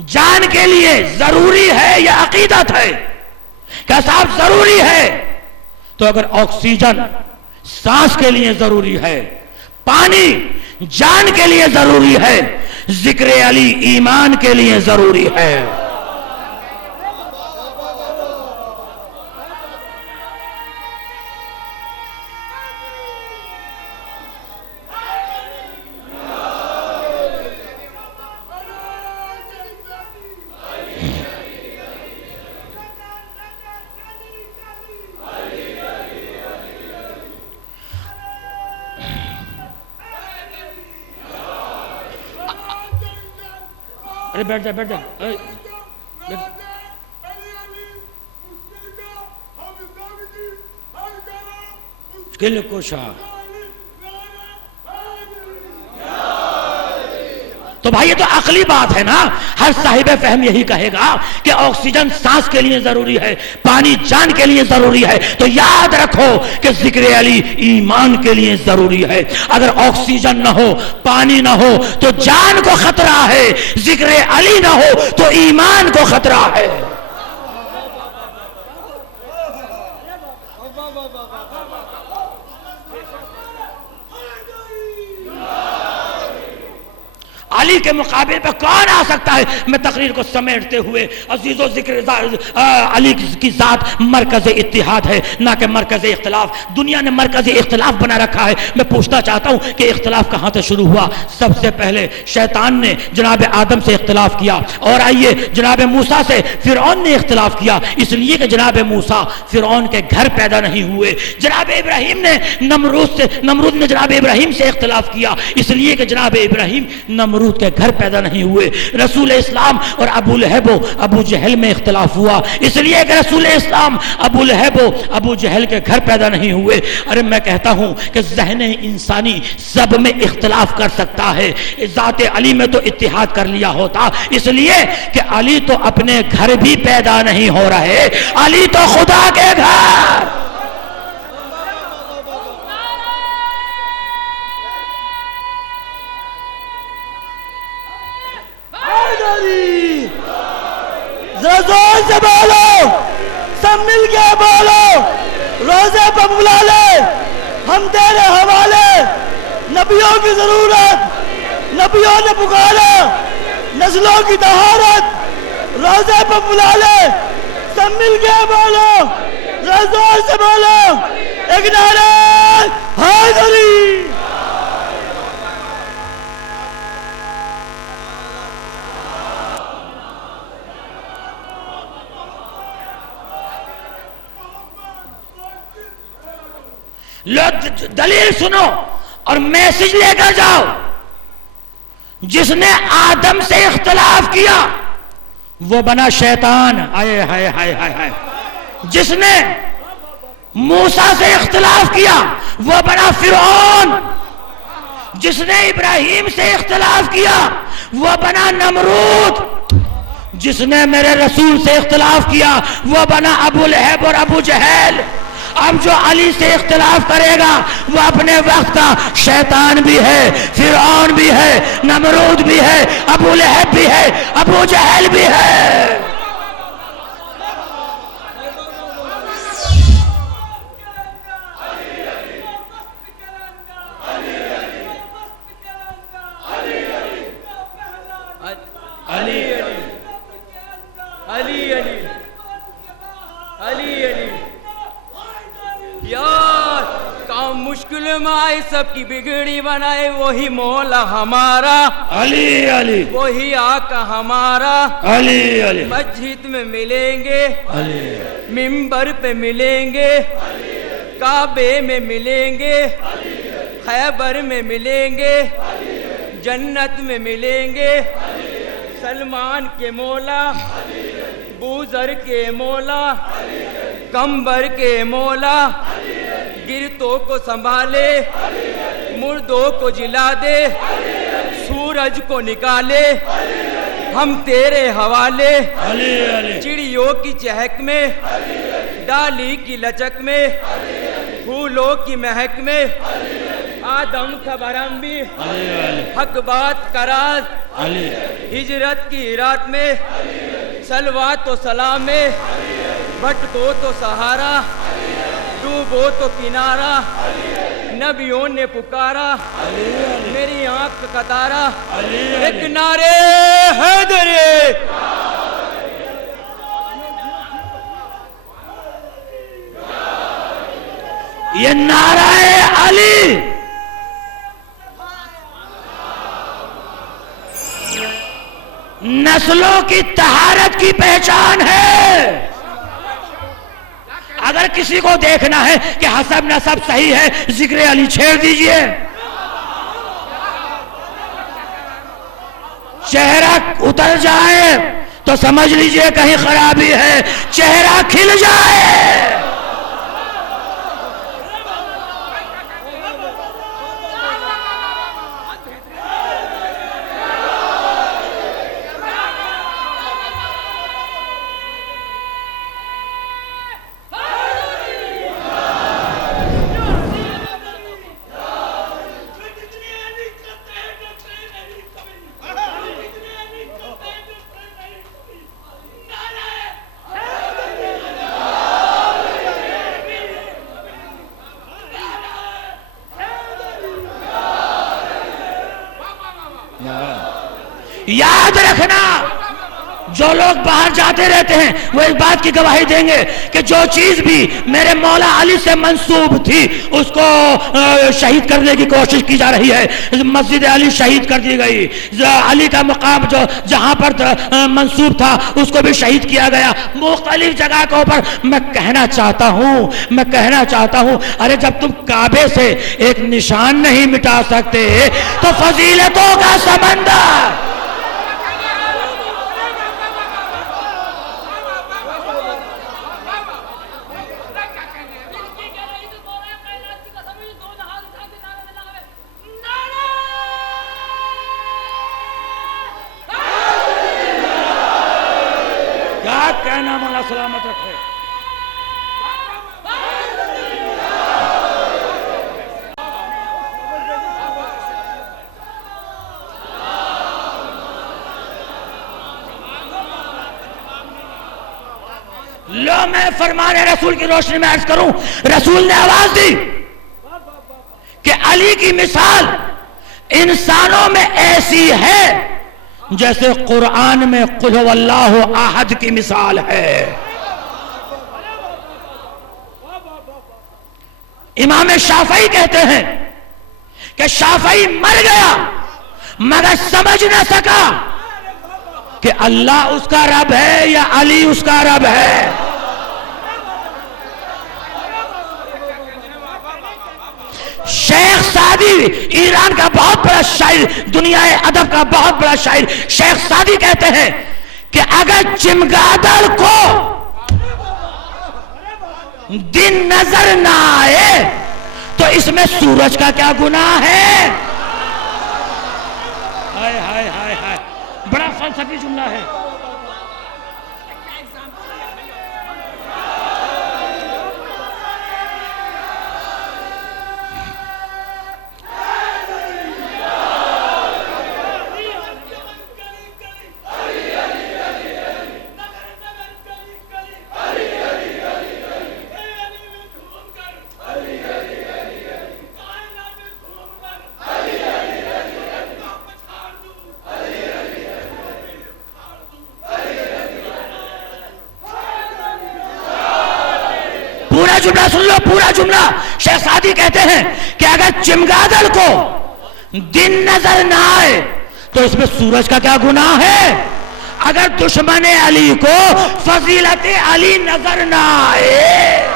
جان کے لیے ضروری ہے یا عقیدت ہے؟ کیا صاحب ضروری ہے؟ تو اگر آکسیجن سانس کے لیے ضروری ہے، پانی جان کے لیے ضروری ہے، ذکر علی ایمان کے لیے ضروری ہے۔ ارے بیٹھ جا بیٹھ جا مشکل کشا. تو بھائی یہ تو عقلی بات ہے نا. ہر صاحب فہم یہی کہے گا کہ آکسیجن سانس کے لیے ضروری ہے, پانی جان کے لیے ضروری ہے. تو یاد رکھو کہ ذکر علی ایمان کے لیے ضروری ہے. اگر آکسیجن نہ ہو, پانی نہ ہو تو جان کو خطرہ ہے. ذکر علی نہ ہو تو ایمان کو خطرہ ہے. علی کے مقابلے پہ کون آ سکتا ہے؟ میں تقریر کو سمیٹتے ہوئے عزیز و ذکر علی کی ذات مرکز اتحاد ہے نہ کہ مرکز اختلاف. دنیا نے مرکز اختلاف بنا رکھا ہے. میں پوچھنا چاہتا ہوں کہ اختلاف کہاں سے شروع ہوا؟ سب سے پہلے شیطان نے جناب آدم سے اختلاف کیا, اور آئیے جناب موسیٰ سے فرعون نے اختلاف کیا, اس لیے کہ جناب موسیٰ فرعون کے گھر پیدا نہیں ہوئے. جناب ابراہیم نے نمرود نے جناب ابراہیم سے اختلاف کیا, اس لیے کہ جناب ابراہیم نمرود کے گھر پیدا نہیں ہوئے. رسول اسلام اور ابو لہب و ابو جہل میں اختلاف ہوا, اس لیے کہ رسول اسلام ابو لہب و ابو جہل کے گھر پیدا نہیں ہوئے. ارے میں کہتا ہوں کہ ذہن انسانی سب میں اختلاف کر سکتا ہے, ذات علی میں تو اتحاد کر لیا ہوتا. اس لیے کہ علی تو اپنے گھر بھی پیدا نہیں ہو رہے, علی تو خدا کے گھر. ذرا زور سے بولو, سب مل کے بولو, روزے پہ بلا لے, ہم تیرے حوالے. نبیوں کی ضرورت, نبیوں نے پکارا, نسلوں کی طہارت, روزے پہ بلا لے, سب مل کے بولو, ذرا زور سے بولو, ایک نعرہ حیدری. دلیل سنو اور میسج لے کر جاؤ. جس نے آدم سے اختلاف کیا وہ بنا شیطان. آئے ہائے ہائے ہائے ہائے. جس نے موسیٰ سے اختلاف کیا وہ بنا فرعون. جس نے ابراہیم سے اختلاف کیا وہ بنا نمرود. جس نے میرے رسول سے اختلاف کیا وہ بنا ابو لہب اور ابو جہل. اب جو علی سے اختلاف کرے گا وہ اپنے وقت کا شیطان بھی ہے, فرعون بھی ہے, نمرود بھی ہے, ابو لہب بھی ہے, ابو جہل بھی ہے. مشکل میں آئے سب کی بگڑی بنائے وہی مولا ہمارا. علی علی وہی آقا ہمارا. علی علی مسجد میں ملیں گے, علی منبر پہ ملیں گے, کعبے میں ملیں گے, خیبر میں ملیں گے, جنت میں ملیں گے. سلمان کے مولا, بوذر کے مولا, کمبر کے مولا, گرتوں کو سنبھالے, مردوں کو جلا دے, سورج کو نکالے, ہم تیرے حوالے. چڑیوں کی چہک میں, ڈالی کی لچک میں, پھولوں کی مہک میں, آدم کا برہم بھی, حق بات قرار, ہجرت کی رات میں, صلوات و سلام میں, بھٹکو تو سہارا, ڈوبو تو کنارہ, نبیوں نے پکارا, میری آنکھ کا تارا. ایک نعرے حیدری. یہ نعرہ علی نسلوں کی طہارت کی پہچان ہے. اگر کسی کو دیکھنا ہے کہ حسب نسب صحیح ہے, ذکر علی چھیڑ دیجئے, چہرہ اتر جائے تو سمجھ لیجئے کہیں خرابی ہے، چہرہ کھل جائے یاد رکھنا، جو لوگ باہر جاتے رہتے ہیں وہ اس بات کی گواہی دیں گے کہ جو چیز بھی میرے مولا علی سے منسوب تھی اس کو شہید کرنے کی کوشش کی جا رہی ہے۔ مسجد علی شہید کر دی گئی، علی کا مقام جو جہاں پر منسوب تھا اس کو بھی شہید کیا گیا، مختلف جگہ کے اوپر۔ میں کہنا چاہتا ہوں ارے جب تم کعبے سے ایک نشان نہیں مٹا سکتے تو فضیلتوں کا سمندر، کہنا مولا سلامت رکھے۔ لو میں فرمان رسول کی روشنی میں عرض کروں، رسول نے آواز دی کہ علی کی مثال انسانوں میں ایسی ہے جیسے قرآن میں قل هو اللہ احد کی مثال ہے۔ امام شافعی کہتے ہیں کہ شافعی مر گیا مگر سمجھ نہ سکا کہ اللہ اس کا رب ہے یا علی اس کا رب ہے۔ شیخ سعدی ایران کا بہت بڑا شاعر، دنیا ادب کا بہت بڑا شاعر، شیخ سعدی کہتے ہیں کہ اگر چمگادڑ کو دن نظر نہ آئے تو اس میں سورج کا کیا گناہ ہے؟ ہائے ہائے ہائے ہائے، بڑا فلسفی جملہ ہے۔ جملہ سن لو، پورا جملہ۔ شیخ سعدی کہتے ہیں کہ اگر چمگادڑ کو دن نظر نہ آئے تو اس میں سورج کا کیا گناہ ہے؟ اگر دشمن علی کو فضیلت علی نظر نہ آئے،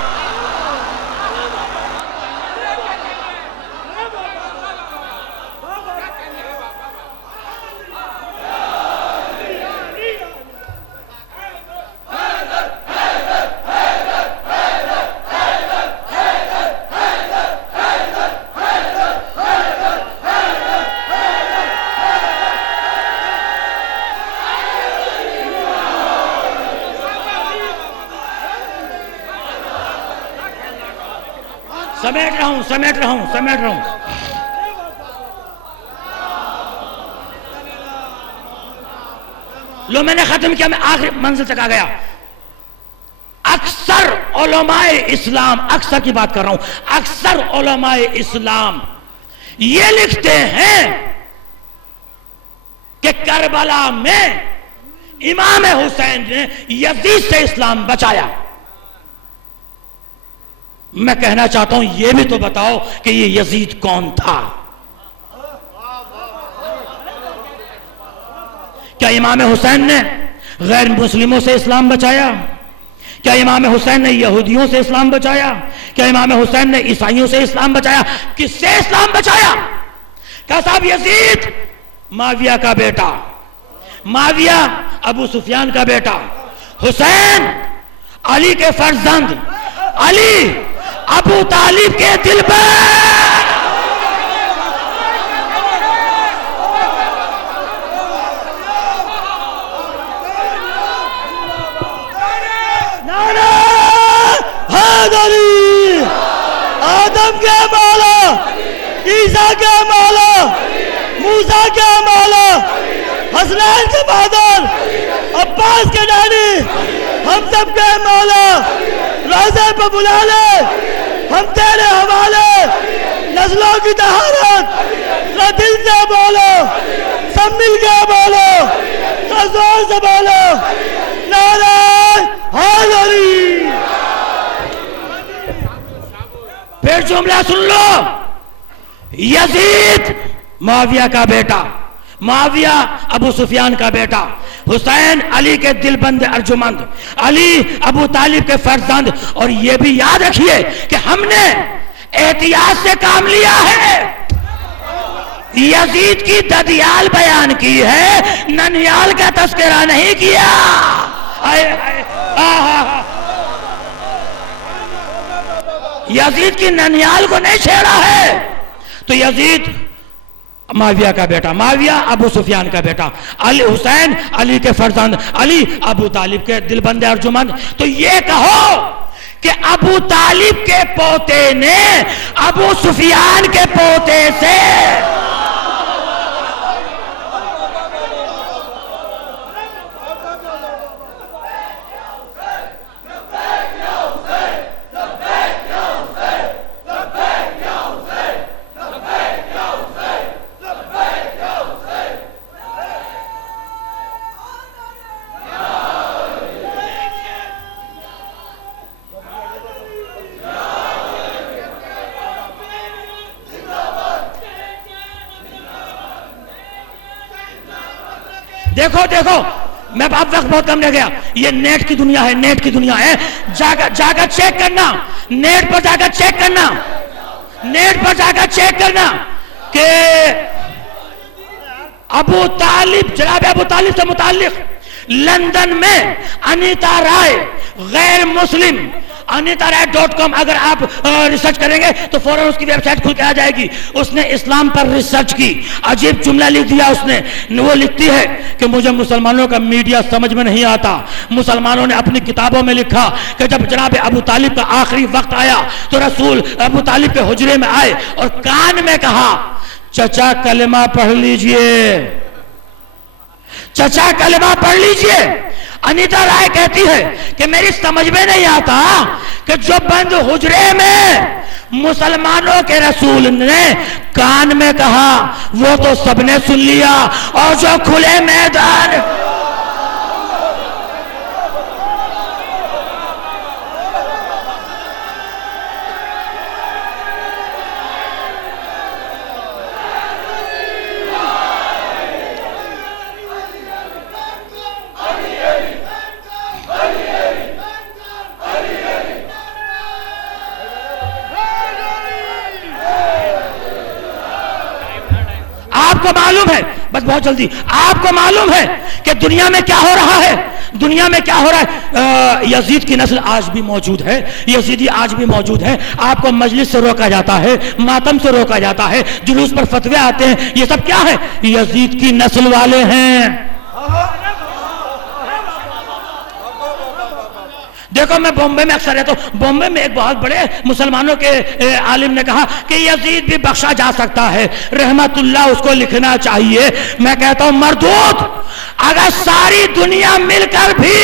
سمیٹ رہا ہوں۔ لو میں نے ختم کیا، میں آخری منزل تک آ گیا۔ اکثر علماء اسلام، اکثر کی بات کر رہا ہوں، اکثر علماء اسلام یہ لکھتے ہیں کہ کربلا میں امام حسین نے یزید سے اسلام بچایا۔ میں کہنا چاہتا ہوں یہ بھی تو بتاؤ کہ یہ یزید کون تھا؟ کیا امام حسین نے غیر مسلموں سے اسلام بچایا؟ کیا امام حسین نے یہودیوں سے اسلام بچایا؟ کیا امام حسین نے عیسائیوں سے اسلام بچایا؟ کس سے اسلام بچایا؟ کہا صاحب یزید معاویہ کا بیٹا، معاویہ ابو سفیان کا بیٹا، حسین علی کے فرزند، علی ابو طالب کے دل پر، حیدری، آدم کے مولا، عیسیٰ کے مولا، موسیٰ کے مولا، حسنین کے بہادر، عباس کے ڈیڈی، ہم سب کے مولا، روزے پہ بلا لے، ہم تیرے حوالے، نسلوں کی طہارت، نہ دل سے بولو، سب مل کے بولو، نہ زور سے بولو، نعرہ حیدری۔ پھر جملہ سن لو، یزید معاویہ کا بیٹا، معاویہ ابو سفیان کا بیٹا، حسین علی کے دل بند ارجمند، علی ابو طالب کے فرزند۔ اور یہ بھی یاد رکھیے کہ ہم نے احتیاط سے کام لیا ہے، یزید کی ددیال بیان کی ہے، ننیال کا تذکرہ نہیں کیا۔ یزید کی ننیال کو نہیں چھیڑا ہے۔ تو یزید معاویہ کا بیٹا، معاویہ ابو سفیان کا بیٹا، علی حسین علی کے فرزند، علی ابو طالب کے دل بند ارجمند۔ تو یہ کہو کہ ابو طالب کے پوتے نے ابو سفیان کے پوتے سے دیکھو دیکھو، میں اب وقت بہت کم رہ گیا، یہ نیٹ کی دنیا ہے، نیٹ کی دنیا ہے، جا کر چیک کرنا، نیٹ پر جا کر چیک کرنا، نیٹ پر جا کر چیک کرنا کہ ابو طالب، جناب ابو طالب سے متعلق لندن میں انیتا رائے غیر مسلم، anita.com اگر آپ ریسرچ کریں گے تو فوراً اس کی ویب سائٹ کھل کے آ جائے گی۔ اس نے اسلام پر ریسرچ کی، عجیب جملہ لکھ دیا اس نے، وہ لکھتی ہے کہ مجھے مسلمانوں کا میڈیا سمجھ میں نہیں آتا۔ مسلمانوں نے اپنی کتابوں میں لکھا کہ جب جناب ابو طالب کا آخری وقت آیا تو رسول ابو طالب کے حجرے میں آئے اور کان میں کہا چچا کلمہ پڑھ لیجئے، چچا کلمہ پڑھ لیجئے۔ انیتا رائے کہتی ہے کہ میری سمجھ میں نہیں آتا کہ جو بند حجرے میں مسلمانوں کے رسول نے کان میں کہا وہ تو سب نے سن لیا، اور جو کھلے میدان آپ کو معلوم ہے، بس بہت جلدی، آپ کو معلوم ہے کہ دنیا میں کیا ہو رہا ہے، دنیا میں کیا ہو رہا ہے؟ یزید کی نسل آج بھی موجود ہے، یزیدی آج بھی موجود ہے۔ آپ کو مجلس سے روکا جاتا ہے، ماتم سے روکا جاتا ہے، جلوس پر فتوے آتے ہیں، یہ سب کیا ہے؟ یزید کی نسل والے ہیں۔ دیکھو میں بمبے میں اکثر رہتا ہوں، بمبے میں ایک بہت بڑے مسلمانوں کے عالم نے کہا کہ یزید بھی بخشا جا سکتا ہے، رحمت اللہ اس کو لکھنا چاہیے۔ میں کہتا ہوں مردود، اگر ساری دنیا مل کر بھی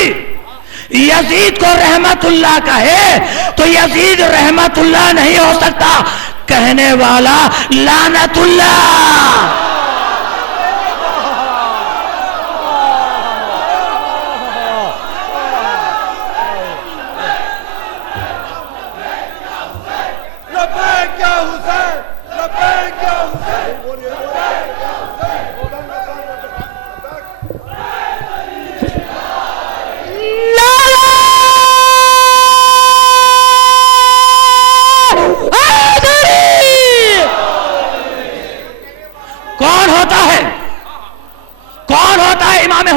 یزید کو رحمت اللہ کہے تو یزید رحمت اللہ نہیں ہو سکتا، کہنے والا لعنت اللہ۔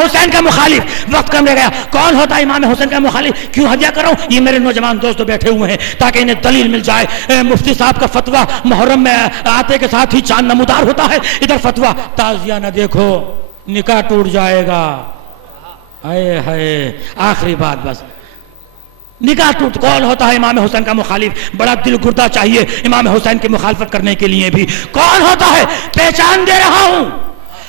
حسین کا مخالف. وقت کم رہ گیا. کون ہوتا ہے امام حسین کا مخالف؟ کیوں ہدیہ کر رہا ہوں؟ یہ میرے نوجوان دوست بیٹھے ہوئے ہیں تاکہ انہیں دلیل مل جائے. مفتی صاحب کا فتویٰ محرم میں آتے کے ساتھ ہی چاند نمودار ہوتا ہے. ادھر فتویٰ تعزیہ نہ دیکھو نکاح ٹوٹ جائے گا. ہائے ہائے. آخری بات بس, نکاح ٹوٹ. کون ہوتا ہے امام حسین کا مخالف؟ بڑا دل گردہ چاہیے امام حسین کی مخالفت کرنے کے لیے بھی. کون ہوتا ہے؟ پہچان دے رہا ہوں.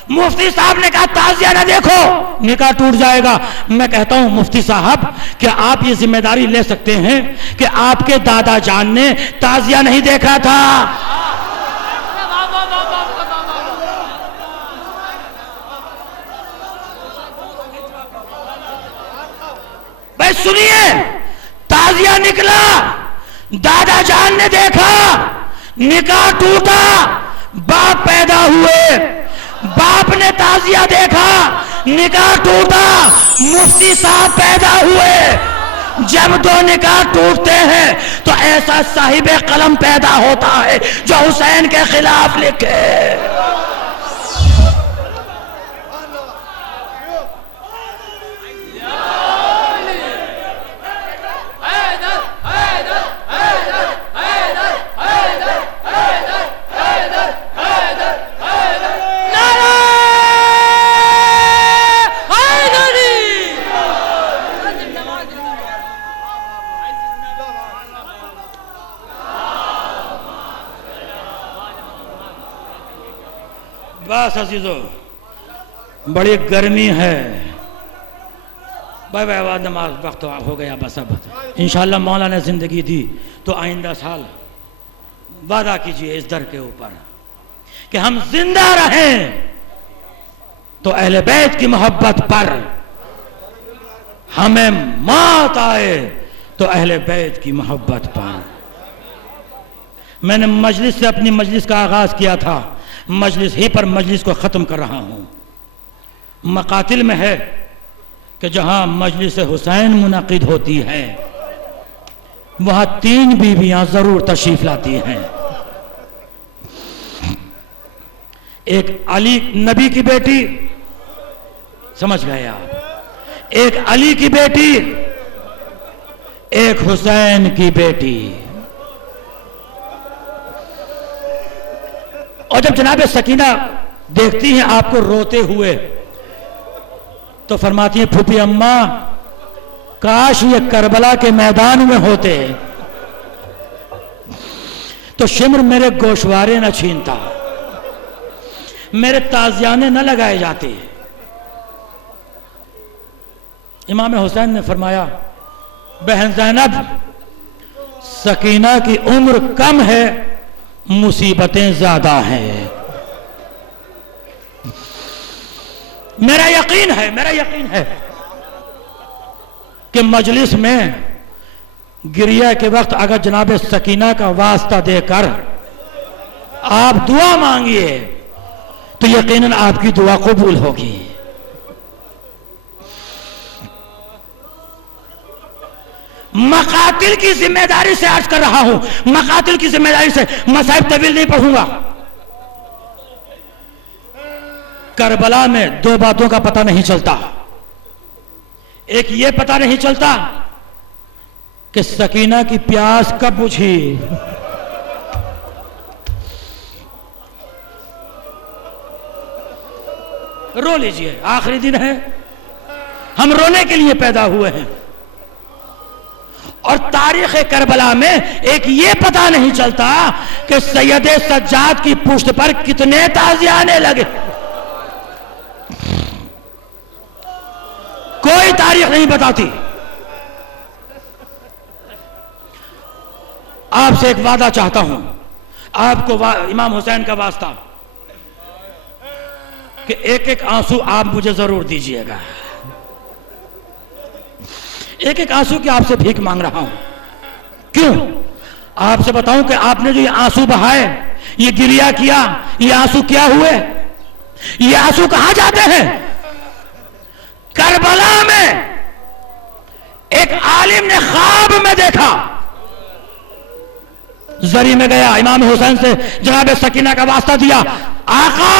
مفتی صاحب نے کہا تعزیہ نہ دیکھو نکاح ٹوٹ جائے گا. میں کہتا ہوں مفتی صاحب کیا آپ یہ ذمہ داری لے سکتے ہیں کہ آپ کے دادا جان نے تعزیہ نہیں دیکھا تھا؟ بھائی سنیے, تعزیہ نکلا, دادا جان نے دیکھا, نکاح ٹوٹا, باپ پیدا ہوئے, باپ نے تعزیہ دیکھا, نکاح ٹوٹا, مفتی صاحب پیدا ہوئے. جب دو نکاح ٹوٹتے ہیں تو ایسا صاحب قلم پیدا ہوتا ہے جو حسین کے خلاف لکھے. بس عزیزو بڑی گرمی ہے. بھائی آواز نماز وقت ہو گیا. بس اب انشاءاللہ مولا نے زندگی دی تو آئندہ سال وعدہ کیجئے اس در کے اوپر کہ ہم زندہ رہیں تو اہل بیت کی محبت پر, ہمیں موت آئے تو اہل بیت کی محبت پر. میں نے مجلس سے اپنی مجلس کا آغاز کیا تھا, مجلس ہی پر مجلس کو ختم کر رہا ہوں. مقاتل میں ہے کہ جہاں مجلس حسین منعقد ہوتی ہے وہاں 3 بیویاں ضرور تشریف لاتی ہیں. ایک علی نبی کی بیٹی, سمجھ گئے آپ, ایک علی کی بیٹی, ایک حسین کی بیٹی. اور جب جناب سکینہ دیکھتی ہیں آپ کو روتے ہوئے تو فرماتی ہیں پھوپھی اماں کاش یہ کربلا کے میدان میں ہوتے تو شمر میرے گوشوارے نہ چھینتا, میرے تازیانے نہ لگائے جاتے. امام حسین نے فرمایا بہن زینب سکینہ کی عمر کم ہے, مصیبتیں زیادہ ہیں. میرا یقین ہے کہ مجلس میں گریہ کے وقت اگر جناب سکینہ کا واسطہ دے کر آپ دعا مانگیے تو یقیناً آپ کی دعا قبول ہوگی. مقاتل کی ذمہ داری سے عرض کر رہا ہوں, مقاتل کی ذمہ داری سے. مصائب طویل نہیں پڑھوں گا. کربلا میں 2 باتوں کا پتہ نہیں چلتا. ایک یہ پتہ نہیں چلتا کہ سکینہ کی پیاس کب بجھی, رو لیجئے آخری دن ہے, ہم رونے کے لیے پیدا ہوئے ہیں. اور تاریخ کربلا میں ایک یہ پتہ نہیں چلتا کہ سید سجاد کی پشت پر کتنے تازیے آنے لگے. کوئی تاریخ نہیں بتاتی. آپ سے ایک وعدہ چاہتا ہوں, آپ کو امام حسین کا واسطہ کہ ایک آنسو آپ مجھے ضرور دیجئے گا. ایک آنسو کی آپ سے بھیک مانگ رہا ہوں. کیوں؟ آپ سے بتاؤں کہ آپ نے جو یہ آنسو بہائے, یہ گریہ کیا, یہ آنسو کیا ہوئے, یہ آنسو کہاں جاتے ہیں؟ کربلا میں ایک عالم نے خواب میں دیکھا, زری میں گیا, امام حسین سے جناب سکینہ کا واسطہ دیا. آقا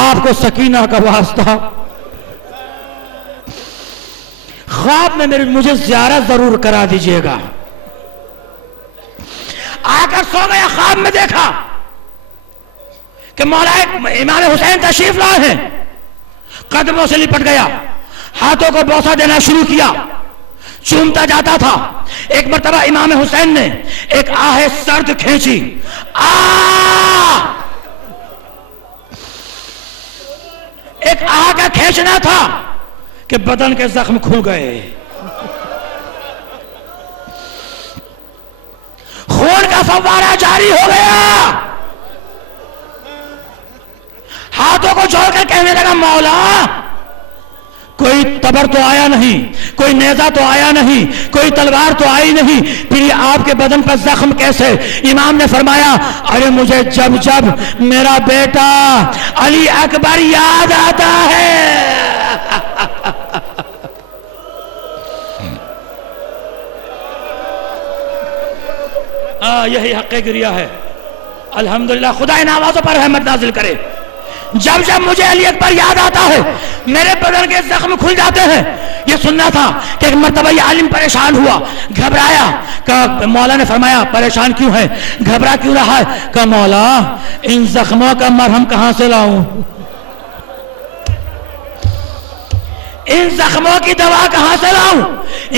آپ کو سکینہ کا واسطہ. خواب میں مجھے زیارت ضرور کرا دیجئے گا. آ کر سو گیا. خواب میں دیکھا کہ مولا امام حسین تشریف لائے ہیں. قدموں سے لپٹ گیا, ہاتھوں کو بوسہ دینا شروع کیا, چومتا جاتا تھا. ایک مرتبہ امام حسین نے ایک آہ سرد کھینچی. ایک آہ کا کھینچنا تھا کہ بدن کے زخم کھل گئے, خون کا فوارہ جاری ہو گیا. ہاتھوں کو جوڑ کر کہنے لگا مولا کوئی تبر تو آیا نہیں, کوئی نیزہ تو آیا نہیں, کوئی تلوار تو آئی نہیں, پھر یہ آپ کے بدن پر زخم کیسے؟ امام نے فرمایا ارے مجھے جب جب میرا بیٹا علی اکبر یاد آتا ہے. یہی حق گریہ ہے. الحمدللہ, خدا ان آوازوں پر رحمت نازل کرے. جب جب مجھے علی اکبر یاد آتا ہے میرے بدن کے زخم کھل جاتے ہیں. یہ سننا تھا کہ ایک مرتبہ یہ عالم پریشان ہوا, گھبرایا. کہ مولا نے فرمایا پریشان کیوں ہے, گھبرا کیوں رہا ہے؟ کہ مولا ان زخموں کا مرہم کہاں سے لاؤں, ان زخموں کی دوا کہاں سے لاؤں؟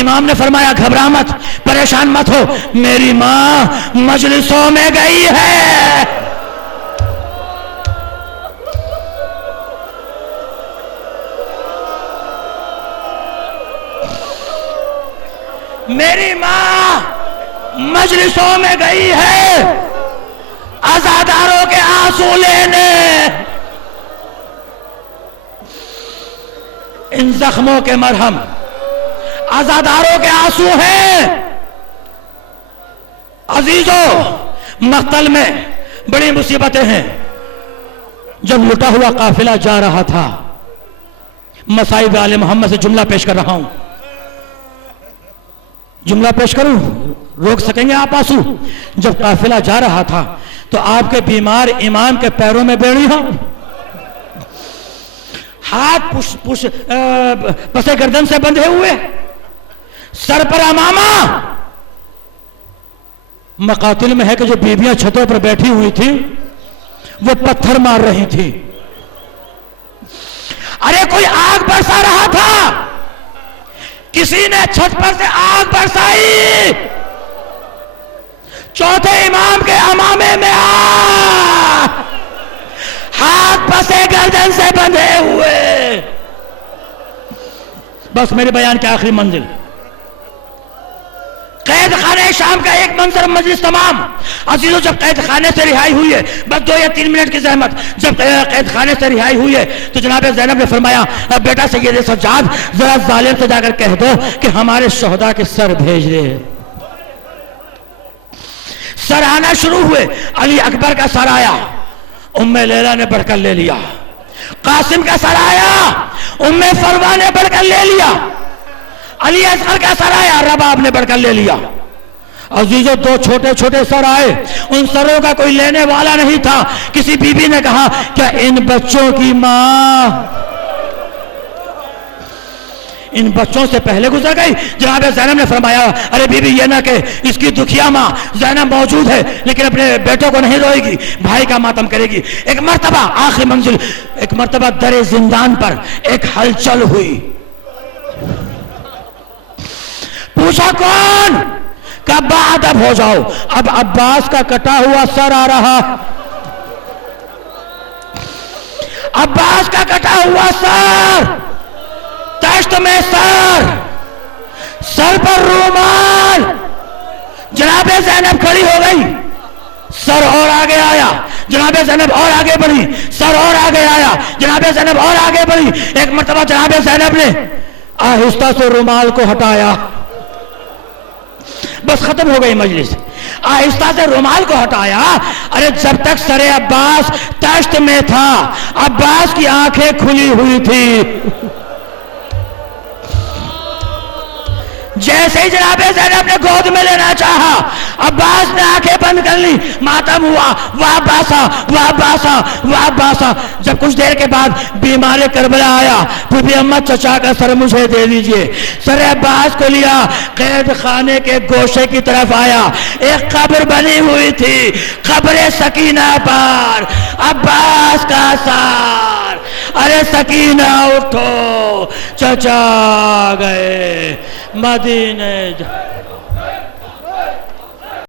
امام نے فرمایا گھبرا مت, پریشان مت ہو, میری ماں مجلسوں میں گئی ہے. میری ماں مجلسوں میں گئی ہے عزاداروں کے آنسو لینے. ان زخموں کے مرہم عزاداروں کے آنسو ہیں. عزیزوں, مقتل میں بڑی مصیبتیں ہیں. جب لٹا ہوا قافلہ جا رہا تھا, مصائب آل محمد سے جملہ پیش کر رہا ہوں. جملہ پیش کروں, روک سکیں گے آپ آنسو؟ جب قافلہ جا رہا تھا تو آپ کے بیمار امام کے پیروں میں بیڑی ہو, ہاتھ پسے گردن سے بندھے ہوئے, سر پر امامہ. مقاتل میں ہے کہ جو بیویاں چھتوں پر بیٹھی ہوئی تھی وہ پتھر مار رہی تھی. ارے کوئی آگ برسا رہا تھا, کسی نے چھت پر سے آگ برسائی. چوتھے امام کے امامے میں ہاتھ پسے گردن سے بندھے ہوئے. بس میرے بیان کی آخری منزل, قید خانے شام کا ایک منظر مجلس تمام. عزیزوں, جب قید خانے سے رہائی ہوئی ہے, بس 2 یا 3 منٹ کی زحمت, جب قید خانے سے رہائی ہوئی ہے تو جناب زینب نے فرمایا بیٹا سید سجاد ذرا ظالم سے جا کر کہہ دو کہ ہمارے شہداء کے سر بھیج دے. سر آنا شروع ہوئے. علی اکبر کا سر آیا, ام لیلہ نے بڑھ کر لے لیا. قاسم کا سر آیا, ام فروا نے بڑھ کر لے لیا. علی اصغر کا سر آیا, رباب نے بڑھ کر لے لیا. عزیزوں, 2 چھوٹے چھوٹے سر آئے, ان سروں کا کوئی لینے والا نہیں تھا. کسی بی بی نے کہا کیا ان بچوں کی ماں ان بچوں سے پہلے گزر گئی؟ جناب زینب نے فرمایا ارے بی بی یہ نہ کہ اس کی دکھیا ماں زینب موجود ہے لیکن اپنے بیٹوں کو نہیں روئے گی, بھائی کا ماتم کرے گی. ایک مرتبہ آخری منزل, ایک مرتبہ در زندان پر ایک ہلچل ہوئی. پوچھا کون؟ کہ ادب ہو جاؤ, اب عباس کا کٹا ہوا سر آ رہا. عباس کا کٹا ہوا سر, تشت میں سر پر رومال. جناب زینب کھڑی ہو گئی, سر اور آگے آیا. جناب زینب اور آگے بڑھی, سر اور آگے آیا. جناب زینب اور آگے بڑھی. ایک مرتبہ جناب زینب نے آہستہ سے رومال کو ہٹایا. بس ختم ہو گئی مجلس. آہستہ سے رومال کو ہٹایا. ارے جب تک سر عباس تشت میں تھا عباس کی آنکھیں کھلی ہوئی تھی. جیسے ہی جناب زینب نے گود میں لینا چاہا عباس نے آنکھیں بند کر لی، ماتم ہوا، واہ باسا واہ باسا واہ باسا۔ جب کچھ دیر کے بعد بیمار کربلا آیا، پھر بھی اماں چچا کا سر مجھے دے دیجئے، سر عباس کو لیا، قید خانے کے گوشے کی طرف آیا، ایک قبر بنی ہوئی تھی، قبر سکینہ پر عباس کا سار۔ ارے سکینہ اٹھو، چچا گئے مدینے۔